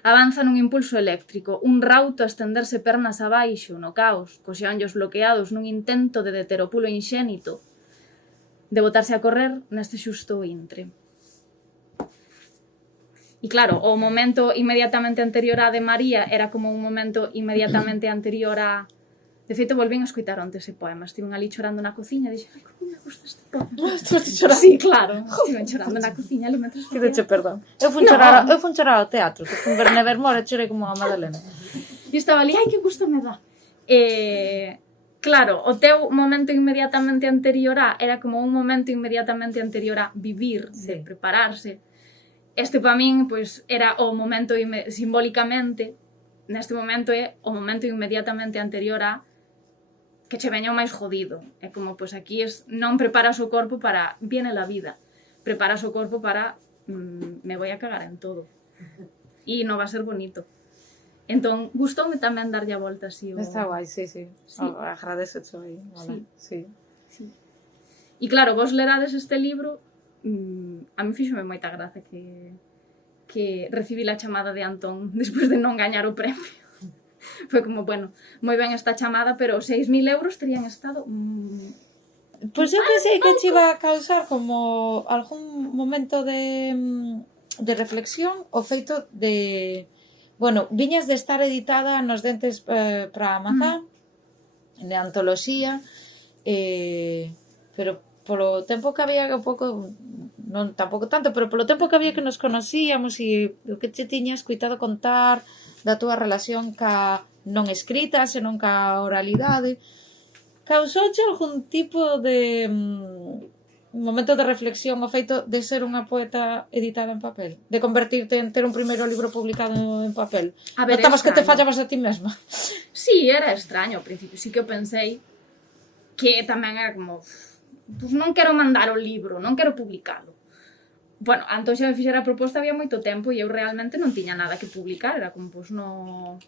Avanza nun impulso eléctrico, un rauto a estenderse pernas abaixo, no caos, cos xeonllos bloqueados nun intento de deter o pulo inxénito, de botarse a correr neste xusto intre. E claro, o momento inmediatamente anterior a de María era como un momento inmediatamente anterior a... De feito, volvín a escoitar onte ese poema. Estiven ali chorando na cociña e dixen, ai, como me gusta este poema. Estuve chorando? Sí, claro. Estiven chorando na cociña ali mentre Que deche perdón. Eu fun chorar ao teatro, que fun ver Nevermore e chorei como a Madalena. E estaba ali, ai, que gusto me dá. Claro, o teu momento inmediatamente anterior a era como un momento inmediatamente anterior a vivir, de prepararse. Este para min, pois, era o momento simbólicamente, neste momento é o momento inmediatamente anterior a que che veña o máis jodido. É como, pois aquí non preparas o corpo para... Viene la vida. Preparas o corpo para... me voy a cagar en todo. E non va a ser bonito. Entón, gustoume tamén darlle a volta así. Está guai, sí. Agradezo aí. Sí. E claro, vos lerades este libro, a mí fíxome moita gracia que recibí a chamada de Antón despois de non gañar o premio. Foi como, bueno, moi ben esta chamada, pero 6.000 euros terían estado... Pois eu pensei que te iba a causar como algún momento de reflexión o feito de... Bueno, viñas de estar editada nos Dentes para Amazon, de antoloxía, pero polo tempo que había un pouco... Non tampouco tanto, pero polo tempo que había que nos conocíamos e o que te tiñas coitado contar da túa relación ca non escrita, senón ca oralidade, causouche algún tipo de momento de reflexión o feito de ser unha poeta editada en papel, de convertirte en ter un primeiro libro publicado en papel. A ver, Notabas que te extraño. fallabas a ti mesma? Sí, era extraño ao principio, sí que eu pensei que tamén era como, pues non quero mandar o libro, non quero publicalo. Bueno, Antón xa me fixera a proposta había moito tempo e eu realmente non tiña nada que publicar, era como, pues non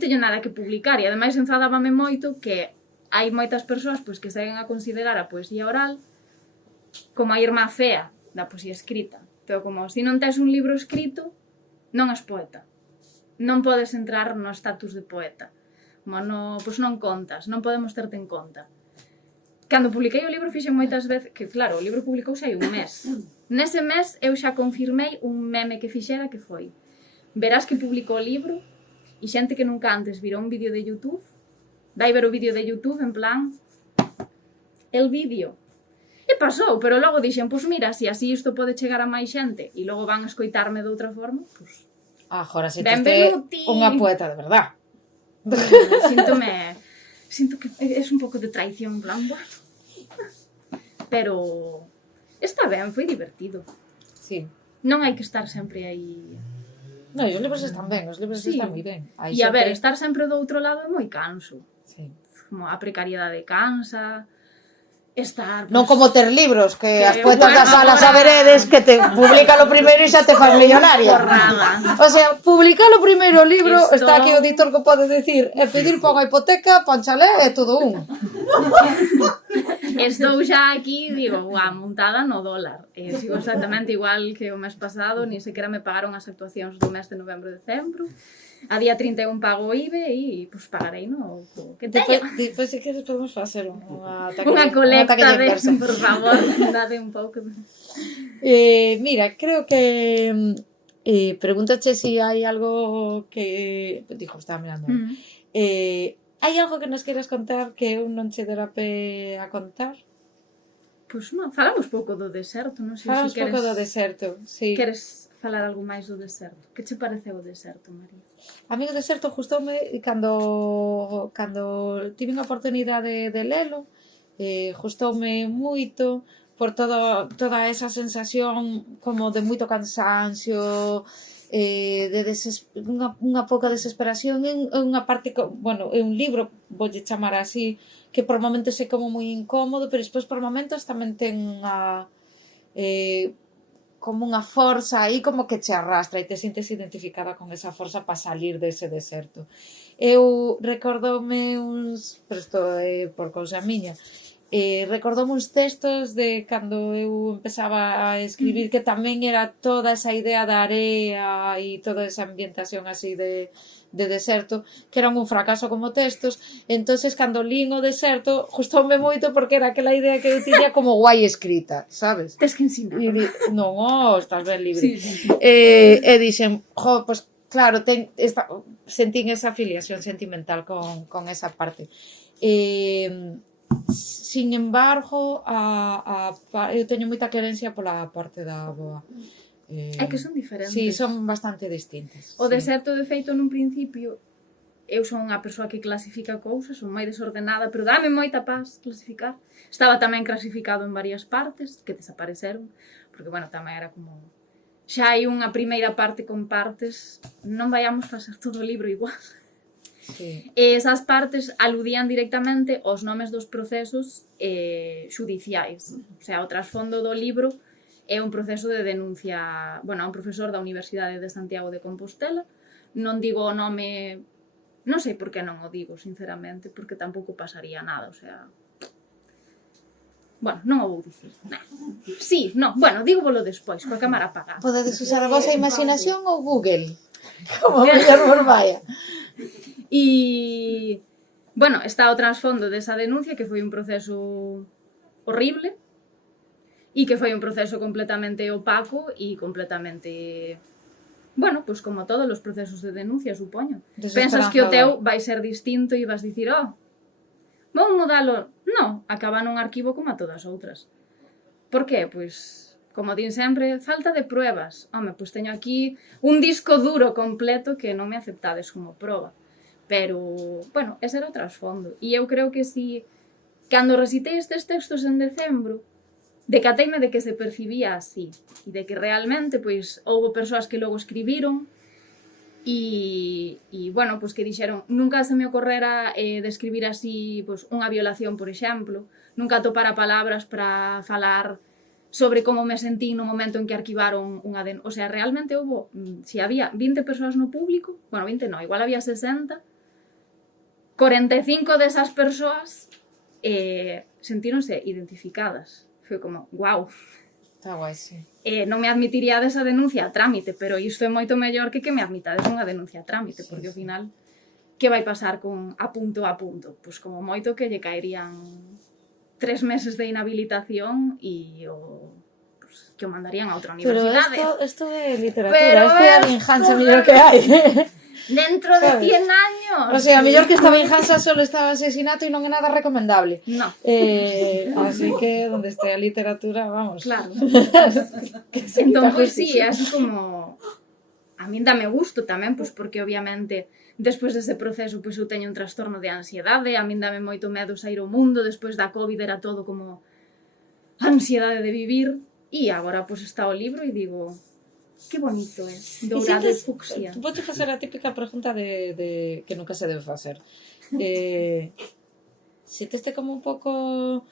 teño nada que publicar e ademais enfadábame moito que hai moitas persoas pois, que seguen a considerar a poesía oral como a irmá fea da poesía escrita. Pero como, se non tes un libro escrito, non és poeta. Non podes entrar no estatus de poeta. Como pois non contas, non podemos terte en conta. Cando publiquei o libro fixen moitas veces, que claro, o libro publicouse hai un mes. Nese mes eu xa confirmei un meme que fixera que foi: verás que publicou o libro e xente que nunca antes virou un vídeo de YouTube vai ver o vídeo de YouTube en plan el vídeo. E pasou, pero logo dixen, pois mira, se así isto pode chegar a máis xente e logo van a escoitarme de outra forma, pois Agora si benvenuti. unha poeta de verdad. Sinto que é un pouco de traición, en plan, bueno. Pero está ben, foi divertido. Sí. Non hai que estar sempre aí. No, e os libros están ben, os libros Sí. están moi ben. Hai E a ver, xente- estar sempre do outro lado é moi canso. Sí. Como a precariedade cansa, estar... Non pues, como ter libros, que as que, poetas das bueno, salas agora- a veredes que te publica lo primeiro e xa te faz millonaria. Porrada. O sea, publicar o primeiro libro, Isto- está aquí o editor que pode decir, e pedir pa unha hipoteca, pa un chalé, é todo un. Estou xa aquí, digo, guau, montada no dólar. Sigo exactamente igual que o mes pasado, ni sequera me pagaron as actuacións do mes de novembro e decembro. A día 31 pago o IBE e pues, pagarei no que teño. Depois, se queres, podemos facer unha Unha colecta taquilla de, inversa. por favor, dade un pouco. Mira, creo que pregúntache si hai algo que... Dijo, estaba mirando. Hai algo que nos queres contar que eu non che dera pé a contar? Pois non, falamos pouco do deserto, non sei Falamos se queres... pouco do deserto, sí. Queres falar algo máis do deserto? Que che pareceu o deserto, María? A mí o deserto gustoume cando tive a oportunidade de lelo, gustoume moito por toda esa sensación como de moito cansancio, unha pouca desesperación, é unha parte, bueno, é un libro, voulle chamar así, que por momentos é como moi incómodo, pero despois por momentos tamén ten como unha forza aí como que che arrastra e te sintes identificada con esa forza para salir dese deserto. Eu recordoume pero isto é por cousa miña, recordoume uns textos de cando eu empezaba a escribir que tamén era toda esa idea da area e toda esa ambientación así de deserto, que eran un fracaso como textos. Entonces cando lín o deserto gustoume moito porque era aquela idea que eu tiña como guai escrita, sabes? Tes que ensinar. Non, estás ben libre. Sí. E dixen, pues claro, sentín esa afiliación sentimental con esa parte. Sin embargo, eu teño moita querencia pola parte da avoa. É que son diferentes. Sí, son bastante distintas. O sí. deserto, de feito, nun principio, eu son unha persoa que clasifica cousas, son moi desordenada, pero dame moita paz clasificar. Estaba tamén clasificado en varias partes, que desapareceron, porque, bueno, tamén era como... Xa hai unha primeira parte con partes, non vayamos facer todo o libro igual. Sí. E esas partes aludían directamente aos nomes dos procesos xudiciais. O sea, o trasfondo do libro é un proceso de denuncia, bueno, a un profesor da Universidade de Santiago de Compostela. Non digo o nome, non sei por que non o digo, sinceramente, porque tampouco pasaría nada, o sea... Bueno, non o vou dicir. Nah. Sí, non, bueno, digo volo despois, coa cámara apagada. Podedes usar a vosa imaginación ou Google, como mellor vos vaya. E, bueno, está o trasfondo desa denuncia, que foi un proceso horrible, e que foi un proceso completamente opaco e completamente... Bueno, pois como todos os procesos de denuncia, supoño. Pensas que o teu vai ser distinto e vas dicir, vou mudalo. Non, acaba nun arquivo como a todas as outras. Por qué? Pois, como din sempre, falta de pruebas. Home, pois teño aquí un disco duro completo que non me aceptades como proba. Pero, bueno, ese era o trasfondo. E eu creo que si, cando recitei estes textos en decembro, decateime de que se percibía así e de que realmente pois houbo persoas que logo escribiron e bueno, pois que dixeron nunca se me ocorrera describir así pois unha violación, por exemplo, nunca atopara palabras para falar sobre como me sentí no momento en que arquivaron unha o sea, realmente houbo, se había 20 persoas no público, bueno, 20 non, igual había 60, 45 desas persoas sentíronse identificadas. Foi como, guau. Está guai, sí. Non me admitiríades a denuncia a trámite, pero isto é moito mellor que me admitades unha denuncia a trámite, porque ao final, que vai pasar con a punto? Pois como moito que lle caerían 3 meses de inhabilitación e pues, que o mandarían a outra universidade. Pero isto é literatura, Pero isto é a vinganza mellor que hai. Dentro de 100 años. O sea, mellor que esta vinganza solo estaba asesinato e non é nada recomendable. No. Así que, donde esté a literatura, vamos. Claro. Entón, pois sí, é así como... A min dame gusto tamén, pois porque obviamente despois dese proceso pois eu teño un trastorno de ansiedade, a min dame moito medo sair ao mundo, despois da Covid era todo como ansiedade de vivir, e agora pois está o libro e digo, que bonito é, dourado e fucsia. Vou te facer a típica pregunta de que nunca se debe facer. Senteste como un pouco...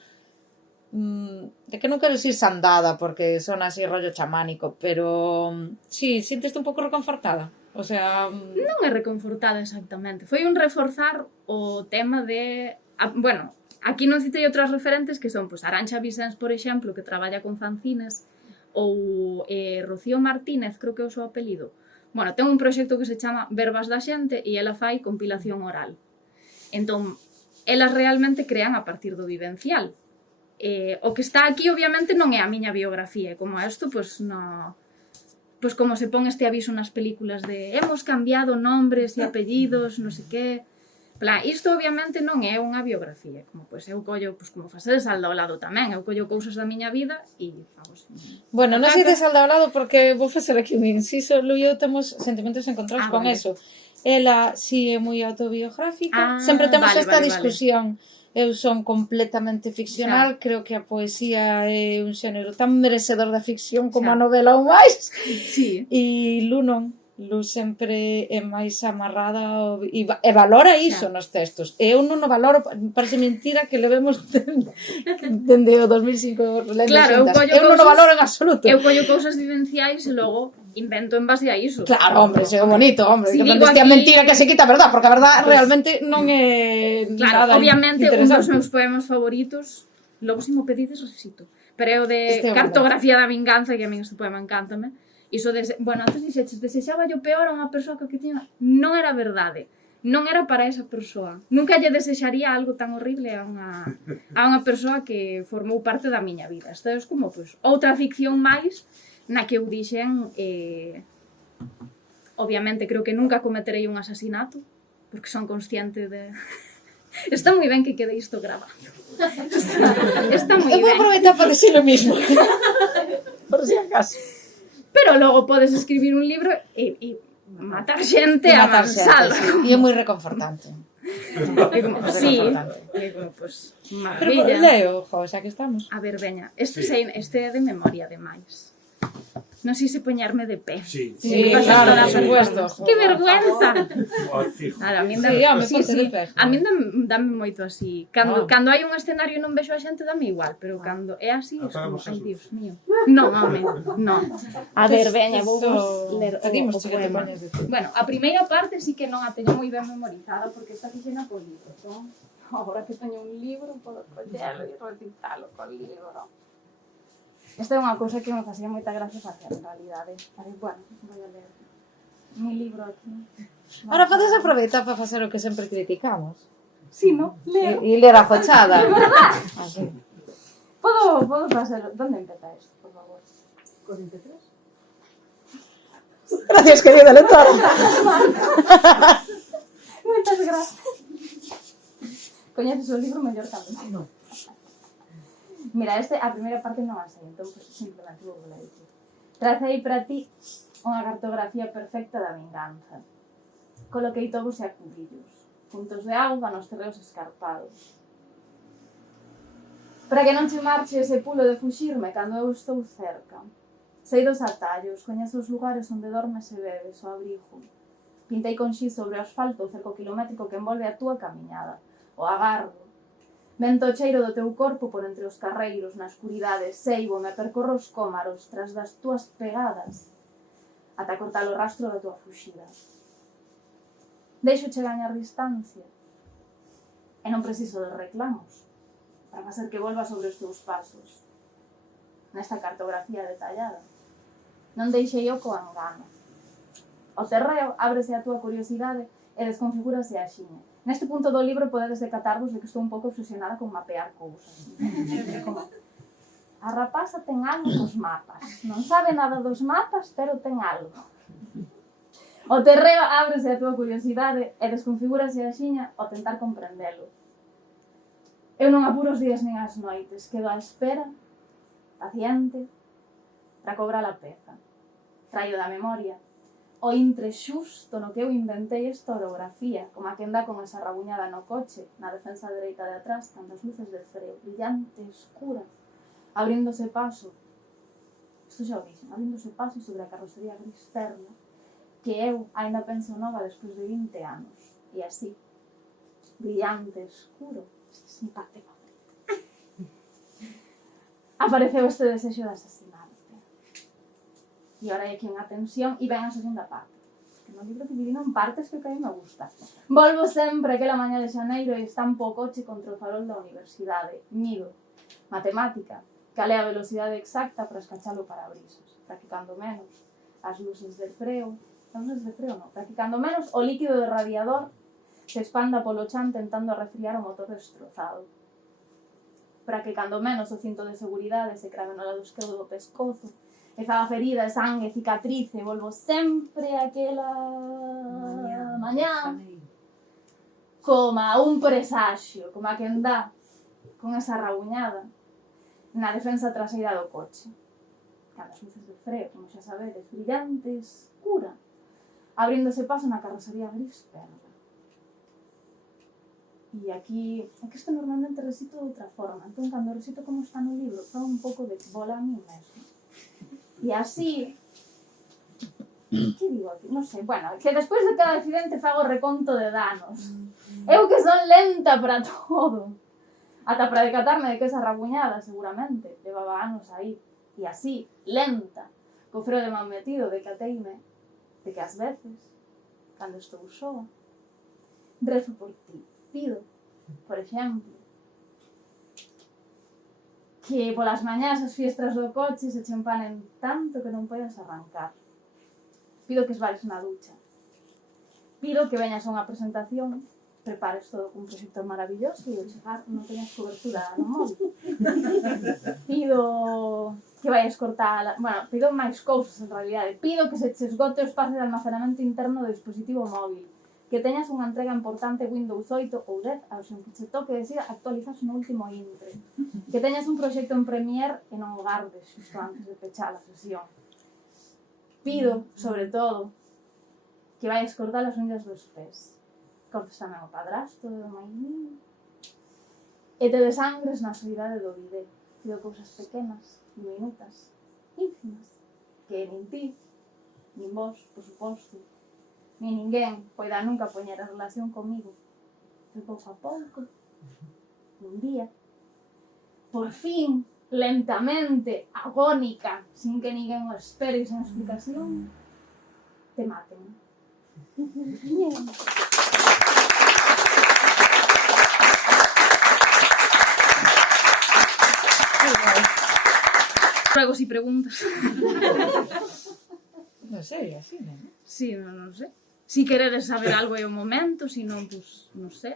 de que non queres ir sandada porque son así rollo chamánico, pero sí, sientes un pouco reconfortada. O sea, non é reconfortada exactamente. Foi un reforzar o tema de, bueno, aquí non citei outras referentes que son pois Arantxa Vicens, por exemplo, que traballa con fanzines, ou Rocío Martínez, creo que é o seu apelido. Bueno, ten un proxecto que se chama Verbas da Xente e ela fai compilación oral. Entón, elas realmente crean a partir do vivencial. O que está aquí obviamente non é a miña biografía, como isto, pois no, pois como se pon este aviso nas películas de hemos cambiado nombres e apellidos, non sei que. Plan, isto obviamente non é unha biografía, como pois eu collo, pois como facedes Salda ao lado tamén, eu collo cousas da miña vida e vamos. Bueno, non sei de Salda ao lado porque vou facer aquí un inciso, Lu e eu temos sentimentos encontrados con vale. eso. Ela si é moi autobiográfica, sempre temos esta discusión. Eu son completamente ficcional, creo que a poesía é un xénero tan merecedor da ficción como a novela ou máis. Sí. E Lu non. Lu sempre é máis amarrada e valora iso nos textos. Eu non o valoro, parece mentira que levemos dende o 2005 lendo xuntas. Eu non o valoro en absoluto. Eu collo cousas vivenciais e logo invento en base a iso. Claro, hombre, é bonito, hombre. Si que digo aquí... aquí... mentira que se quita a verdad, porque a verdad realmente non é claro, nada obviamente un dos interesante. meus poemas favoritos, logo se mo pedides recito, pero é o de Este Cartografía da Vinganza, que a min este poema encántame. Iso de, bueno, antes dixeches, desexaba yo peor a unha persoa que tiña, non era verdade. Non era para esa persoa. Nunca lle desexaría algo tan horrible a unha persoa que formou parte da miña vida. Isto é como, pois, outra ficción máis na que eu dixen, obviamente, creo que nunca cometerei un asasinato, porque son consciente de... Está moi ben que quede isto grabado. Está moi ben. Eu vou aproveitar para decir lo mismo. Por si acaso. Pero logo podes escribir un libro e matar xente a mansalva. Sí. E é moi reconfortante. Sí, é como, pues, Pero maravilla. leo, xa que estamos. A ver, veña, este é de memoria, ademais. Non sei se poñarme de pé. Sí, claro, por supuesto. ¡Qué vergüenza! Fijo. Claro, a min Sí, home, ponte de pé. A min dame moito así. Cando hai un escenario e non vexo a xente, dame igual, pero cando é así, é como, ai, Dios mío. Non, home, non. A ver, veña, vou ler o poema. Bueno, a primeira parte sí que non a teño moi ben memorizada, porque está fixena por libro. Entón, agora que teño un libro, podo collelo e recitalo con libro. Esta é unha cousa que me facía moita gracia facer, en realidade. Bueno, vou a ler mi libro aquí. Ahora podes aproveitar para facer o que sempre criticamos. Sí, no? Leo. E ler a fachada. Así. Podo facer... ¿Dónde empeza isto, por favor? Con 23? Gracias, querida lectora. Moitas gracias. Coñeces o libro mellor que a mí? Non. Mira, a primeira parte non a sei, entón pues, simplemente vou a dicir. Tracei para ti unha cartografía perfecta da vinganza. Coloquei tobos e acubillos, puntos de auga nos terreos escarpados. Para que non che marche ese pulo de fuxirme cando eu estou cerca. Sei dos atallos, coñezo os lugares onde dormes e bebes o abrigo. Pintei con xiz sobre o asfalto o cerco kilométrico que envolve a túa camiñada, o agardo. Vento o cheiro do teu corpo por entre os carreiros na escuridade, seibo, me percorro os cómaros tras das túas pegadas ata cortar o rastro da túa fuxida. Deixo che gañar distancia e non preciso de reclamos para facer que volva sobre os teus pasos nesta cartografía detallada. Non deixei o co engano. O terreo ábrese a túa curiosidade e desconfigúrase a xiña. Neste punto do libro podedes decatarvos de que estou un pouco obsesionada con mapear cousas. A rapaza ten algo cos mapas. Non sabe nada dos mapas, pero ten algo. O terreo ábrese a túa curiosidade e desconfigúrase a xiña ao tentar comprendelo. Eu non apuro os días nin as noites, quedo á espera, paciente, para cobrar a peza. Traio da memoria o intre xusto no que eu inventei esta orografía, como a que anda con esa rabuñada no coche, na defensa dereita de atrás, cando as luces de freo, brillante, escura, abríndose paso, isto xa o dixen, abríndose paso sobre a carrocería gris terna, que eu ainda penso nova despois de 20 anos, e así, brillante, escuro, este simpático. Apareceu este desexo de asasinato. E ora hai aquí unha tensión e ven a segunda parte. Que no libro dividido en partes que a mí me gusta. Volvo sempre aquela mañá de xaneiro e estampo o coche contra o farol da universidade. Mido. Matemática. Cal é a velocidade exacta para escachalo parabrisas. Practicando menos as luces de freo. As luces de freo non. Practicando menos o líquido do radiador se expanda polo chan tentando resfriar o motor destrozado. Practicando menos o cinto de seguridade se crave no lado esquerdo do pescozo. E faga ferida, sangue, cicatrice, volvo sempre aquela mañá coma un presaxio, como a que anda con esa rabuñada na defensa traseira do coche. Cando as luces de freo, como xa sabedes, brillante, escura, abríndose paso na carrocería gris perda. E aquí, é que isto normalmente recito de outra forma, entón cando recito como está no libro, fago un pouco de bola a mí mesmo. E así, que digo aquí? Non sei, bueno, que despois de cada accidente fago reconto de danos. Eu que son lenta para todo. Ata para decatarme de que esa rabuñada, seguramente, levaba anos aí. E así, lenta, co freo de man metido, decateime de que ás veces, cando estou soa, rezo por ti. Pido, por exemplo, que polas mañás as fiestras do coche se che empanen tanto que non podes arrancar. Pido que esvares na ducha. Pido que veñas a unha presentación, prepares todo cun proxecto maravilloso e ao chegar non teñas cobertura no móvil. Pido que vayas cortar... Bueno, pido máis cousas en realidade. Pido que se che esgote o espacio de almacenamento interno do dispositivo móvil. Que teñas unha entrega importante Windows 8 ou 10, ao sen que che toque decir actualizas no último intre. Que teñas un proxecto en Premiere e non o gardes xusto antes de pechar a sesión. Pido, sobre todo, que vayas cortar as unhas dos pés. Cortes tamén o padrasto do mainiño. E te desangres na soidade do bidé. Pido cousas pequenas, diminutas, ínfimas, que nin ti, nin vos, por suposto, ni ninguén poida nunca poñer a relación comigo. E pouco a pouco, un día, por fin, lentamente, agónica, sin que ninguén o espere e sen explicación, te maten. Luego si preguntas. Non sei, así, non? Sí, non sei. Si queredes saber algo é o momento, si non, pues, non sei.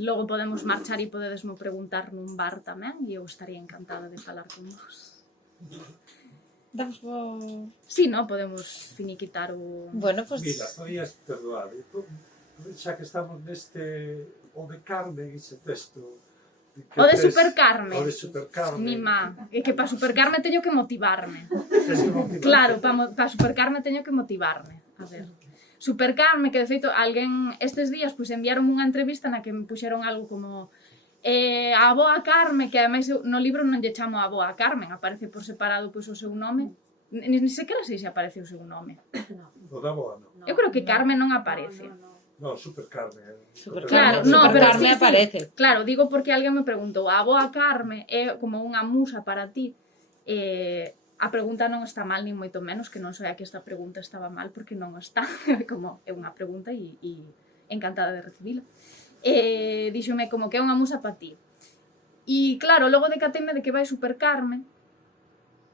Logo podemos marchar e podedesmo preguntar nun bar tamén e eu estaría encantada de falar con vos. Damos por... Si, no, podemos finiquitar o... Bueno, pues... Mira, oías, perdoade, xa que estamos neste o de Carmen, ese texto... O de Supercarme. O de Supercarme. Mima, é que para Supercarme teño que motivarme. Claro, para Supercarme teño que motivarme. A ver... Supercarme, que de feito alguén estes días pois enviaron unha entrevista na que me puxeron algo como A avoa Carme, que ademais no libro non lle chamo a avoa Carmen, aparece por separado pois o seu nome. Ni sequera sei se aparece o seu nome. O da boa, non. Eu creo que Carmen non aparece. Non, Super Carme. Claro, no, pero Carme sí, aparece. Claro, digo porque alguén me preguntou, a avoa Carme é como unha musa para ti? A pregunta non está mal, nin moito menos, que non soa que esta pregunta estaba mal, porque non está. Como é unha pregunta e encantada de recibila. Díxome como que é unha musa para ti. E claro, logo decateme de que vai Super Carme,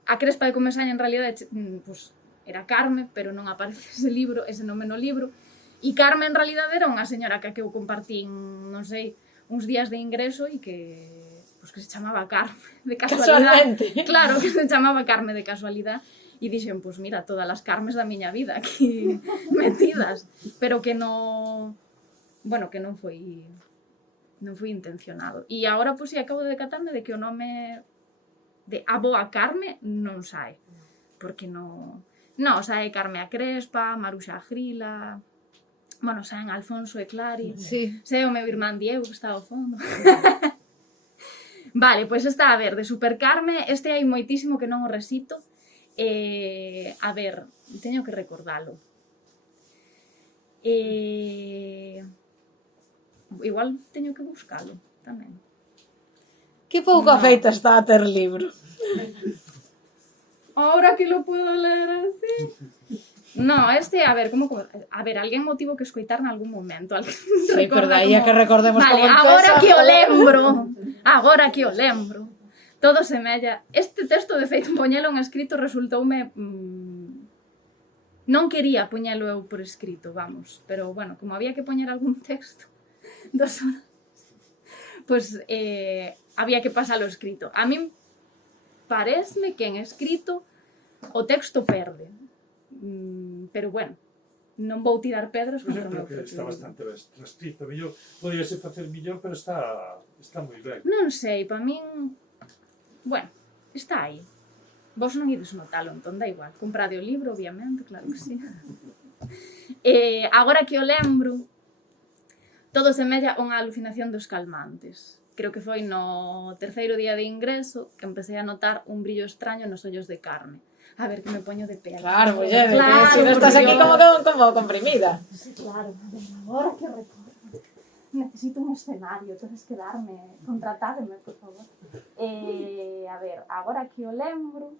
a Crespa de Comesaña en realidade pues, era Carme, pero non aparece ese nome no libro. E Carme en realidade era unha señora que eu compartín, non sei, uns días de ingreso e que se chamaba Carme de casualidade. Casualmente. Claro, que se chamaba Carme de casualidade. E dixen, pois mira, todas as Carmes da miña vida aquí metidas. Pero que non... Bueno, que non foi intencionado. E agora, pois, acabo de decatarme de que o nome de avoa Carme non sae. Porque non... Non, sae Carme a Crespa, Maruxa a Grila... Bueno, saen Alfonso e Clari. Sí. Sae o meu irmán Diego, que está ao fondo. Vale, pois está, a ver, de Super Carme, este hai moitísimo que non o recito. A ver, teño que recordalo. Igual teño que buscalo tamén. Que pouco afeita está a ter libro. Ahora que lo puedo leer así. No, este, a ver, como... A ver, alguén motivo que escoitar en algún momento. Sí, pero daí a que recordemos vale, como agora que o lembro. Agora que o lembro. Todo semella... Este texto, de feito, poñelo en escrito resultoume... Non quería poñelo eu por escrito, vamos. Pero, bueno, como había que poñer algún texto pues había que pasalo escrito. A min pareceme que en escrito o texto perde. Pero bueno, non vou tirar pedras porque Eu creo que está bastante restrito. Podíase facer millón, pero está moi ben. Non sei, para min... Bueno, está aí. Vos non ides notalo, entón da igual. Comprade o libro, obviamente, claro que sí. Agora que o lembro, todo semella unha alucinación dos calmantes. Creo que foi no terceiro día de ingreso que empecé a notar un brillo extraño nos ollos de Carme. A ver, que me poño de pé. Claro, muller, claro, si non estás aquí como comprimida. Sí, claro. Agora que recordo. Necesito un escenario, entonces quedarme, contratádeme, por favor. A ver, agora que o lembro,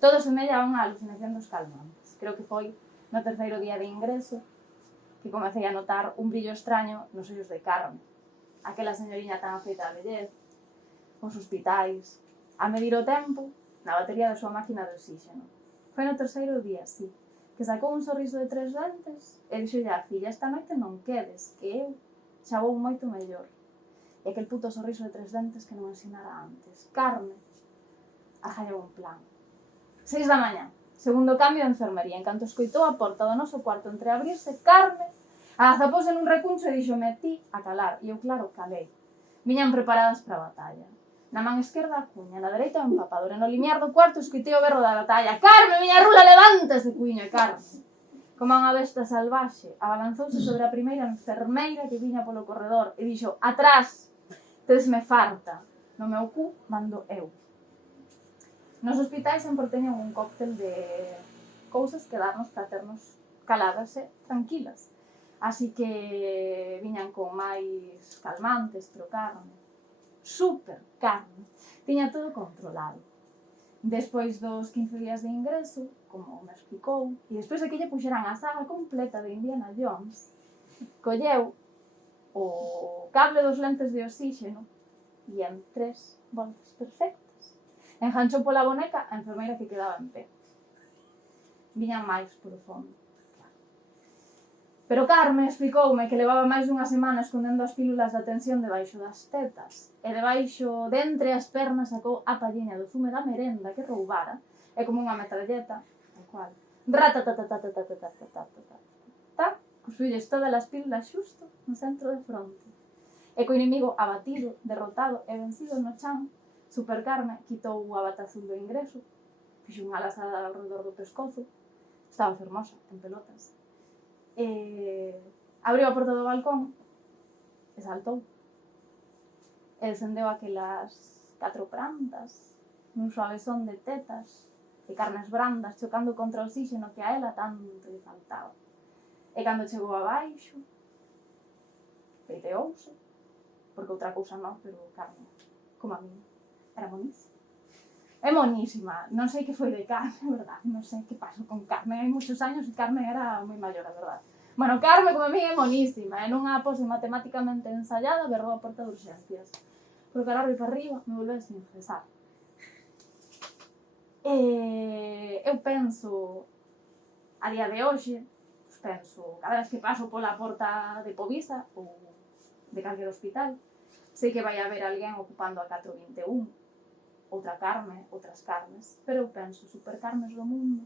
todo semella a unha alucinación dos calmantes. Creo que foi no terceiro día de ingreso que comecei a notar un brillo extraño nos ollos de Carme. Aquela señoriña tan afeita a vellez, os hospitais, a medir o tempo na batería da súa máquina de oxígeno. Foi no terceiro día, sí, que sacou un sorriso de 3 dentes e dixolle á filla, esta noite non quedes, que eu xa vou moito mellor. E aquel puto sorriso de 3 dentes que non ensinara antes. Carme argallou un plan. 6 da mañá, segundo cambio de enfermería. En canto escoitou a porta do noso cuarto entreabrirse, Carme agazapouse nun recuncho e díxome ti a calar. E eu, claro, calei. Viñan preparadas para a batalla. Na man esquerda a cuña, na dereita o empapador, e no limiar do cuarto escoitei o berro da batalla. Carme, miña rula, levántase, cuña, Carme. Como unha besta salvaxe, abalanzouse sobre a primeira enfermeira que viña polo corredor e dixo, atrás, tesme farta, no meu cu mando eu. Nos hospitais sempre teñen un cóctel de cousas que darnos para ternos caladas e tranquilas. Así que viñan con máis calmantes, pero Carme, super Carme, tiña todo controlado. Despois dos 15 días de ingreso, como me explicou, e despois de que lle puxeran a saga completa de Indiana Jones, colleu o cable dos lentes de oxígeno e en 3 voltas perfectas enganchou pola boneca a enfermeira que quedaba en pé. Viñan máis polo fondo. Pero Carme explicoume que levaba máis dunha semana escondendo as pílulas da tensión debaixo das tetas e debaixo, dentre as pernas, sacou a palliña do zume da merenda que roubara e como unha metralleta, a cual cuspilles todas as pílulas xusto no centro de fronte. E co inimigo abatido, derrotado e vencido no chan, Super Carme quitou a bata azul do ingreso, fixo unha lazada alrededor do pescozo, estaba fermosa, en pelotas. Abriu a porta do balcón e saltou. e descendeu aquelas 4 plantas, nun suavesón de tetas e carnes brandas chocando contra o oxígeno que a ela tanto lle faltaba. E cando chegou abaixo, peiteouse, porque outra cousa non, pero carne, como a mí, era monísima. É monísima, non sei que foi de Carme, verdad, non sei que pasou con Carme, hai muchos años e Carme era moi maior, a verdad. Bueno, Carme, como a mí, é monísima, e nunha pose matemáticamente ensayada, berrou a porta de urgencias. Porque ahora para arriba, me volveu sin ingresar. Eu penso, a día de hoxe, penso, cada vez que paso pola porta de Povisa ou de calquer hospital, sei que vai haber alguén ocupando a 421, outra Carme, outras Carmes, pero eu penso, supercarmes do mundo,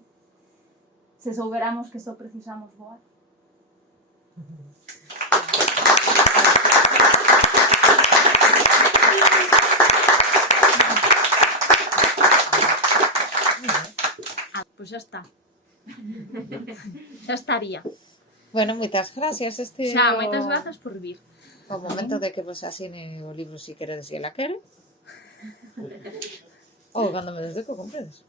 se souberamos que só precisamos voar. Pois xa está. Xa estaría. Bueno, moitas gracias. Xa, moitas grazas por vir. O momento de que vos asine o libro si queredes e la quere. Ou cando me des de que o compredes.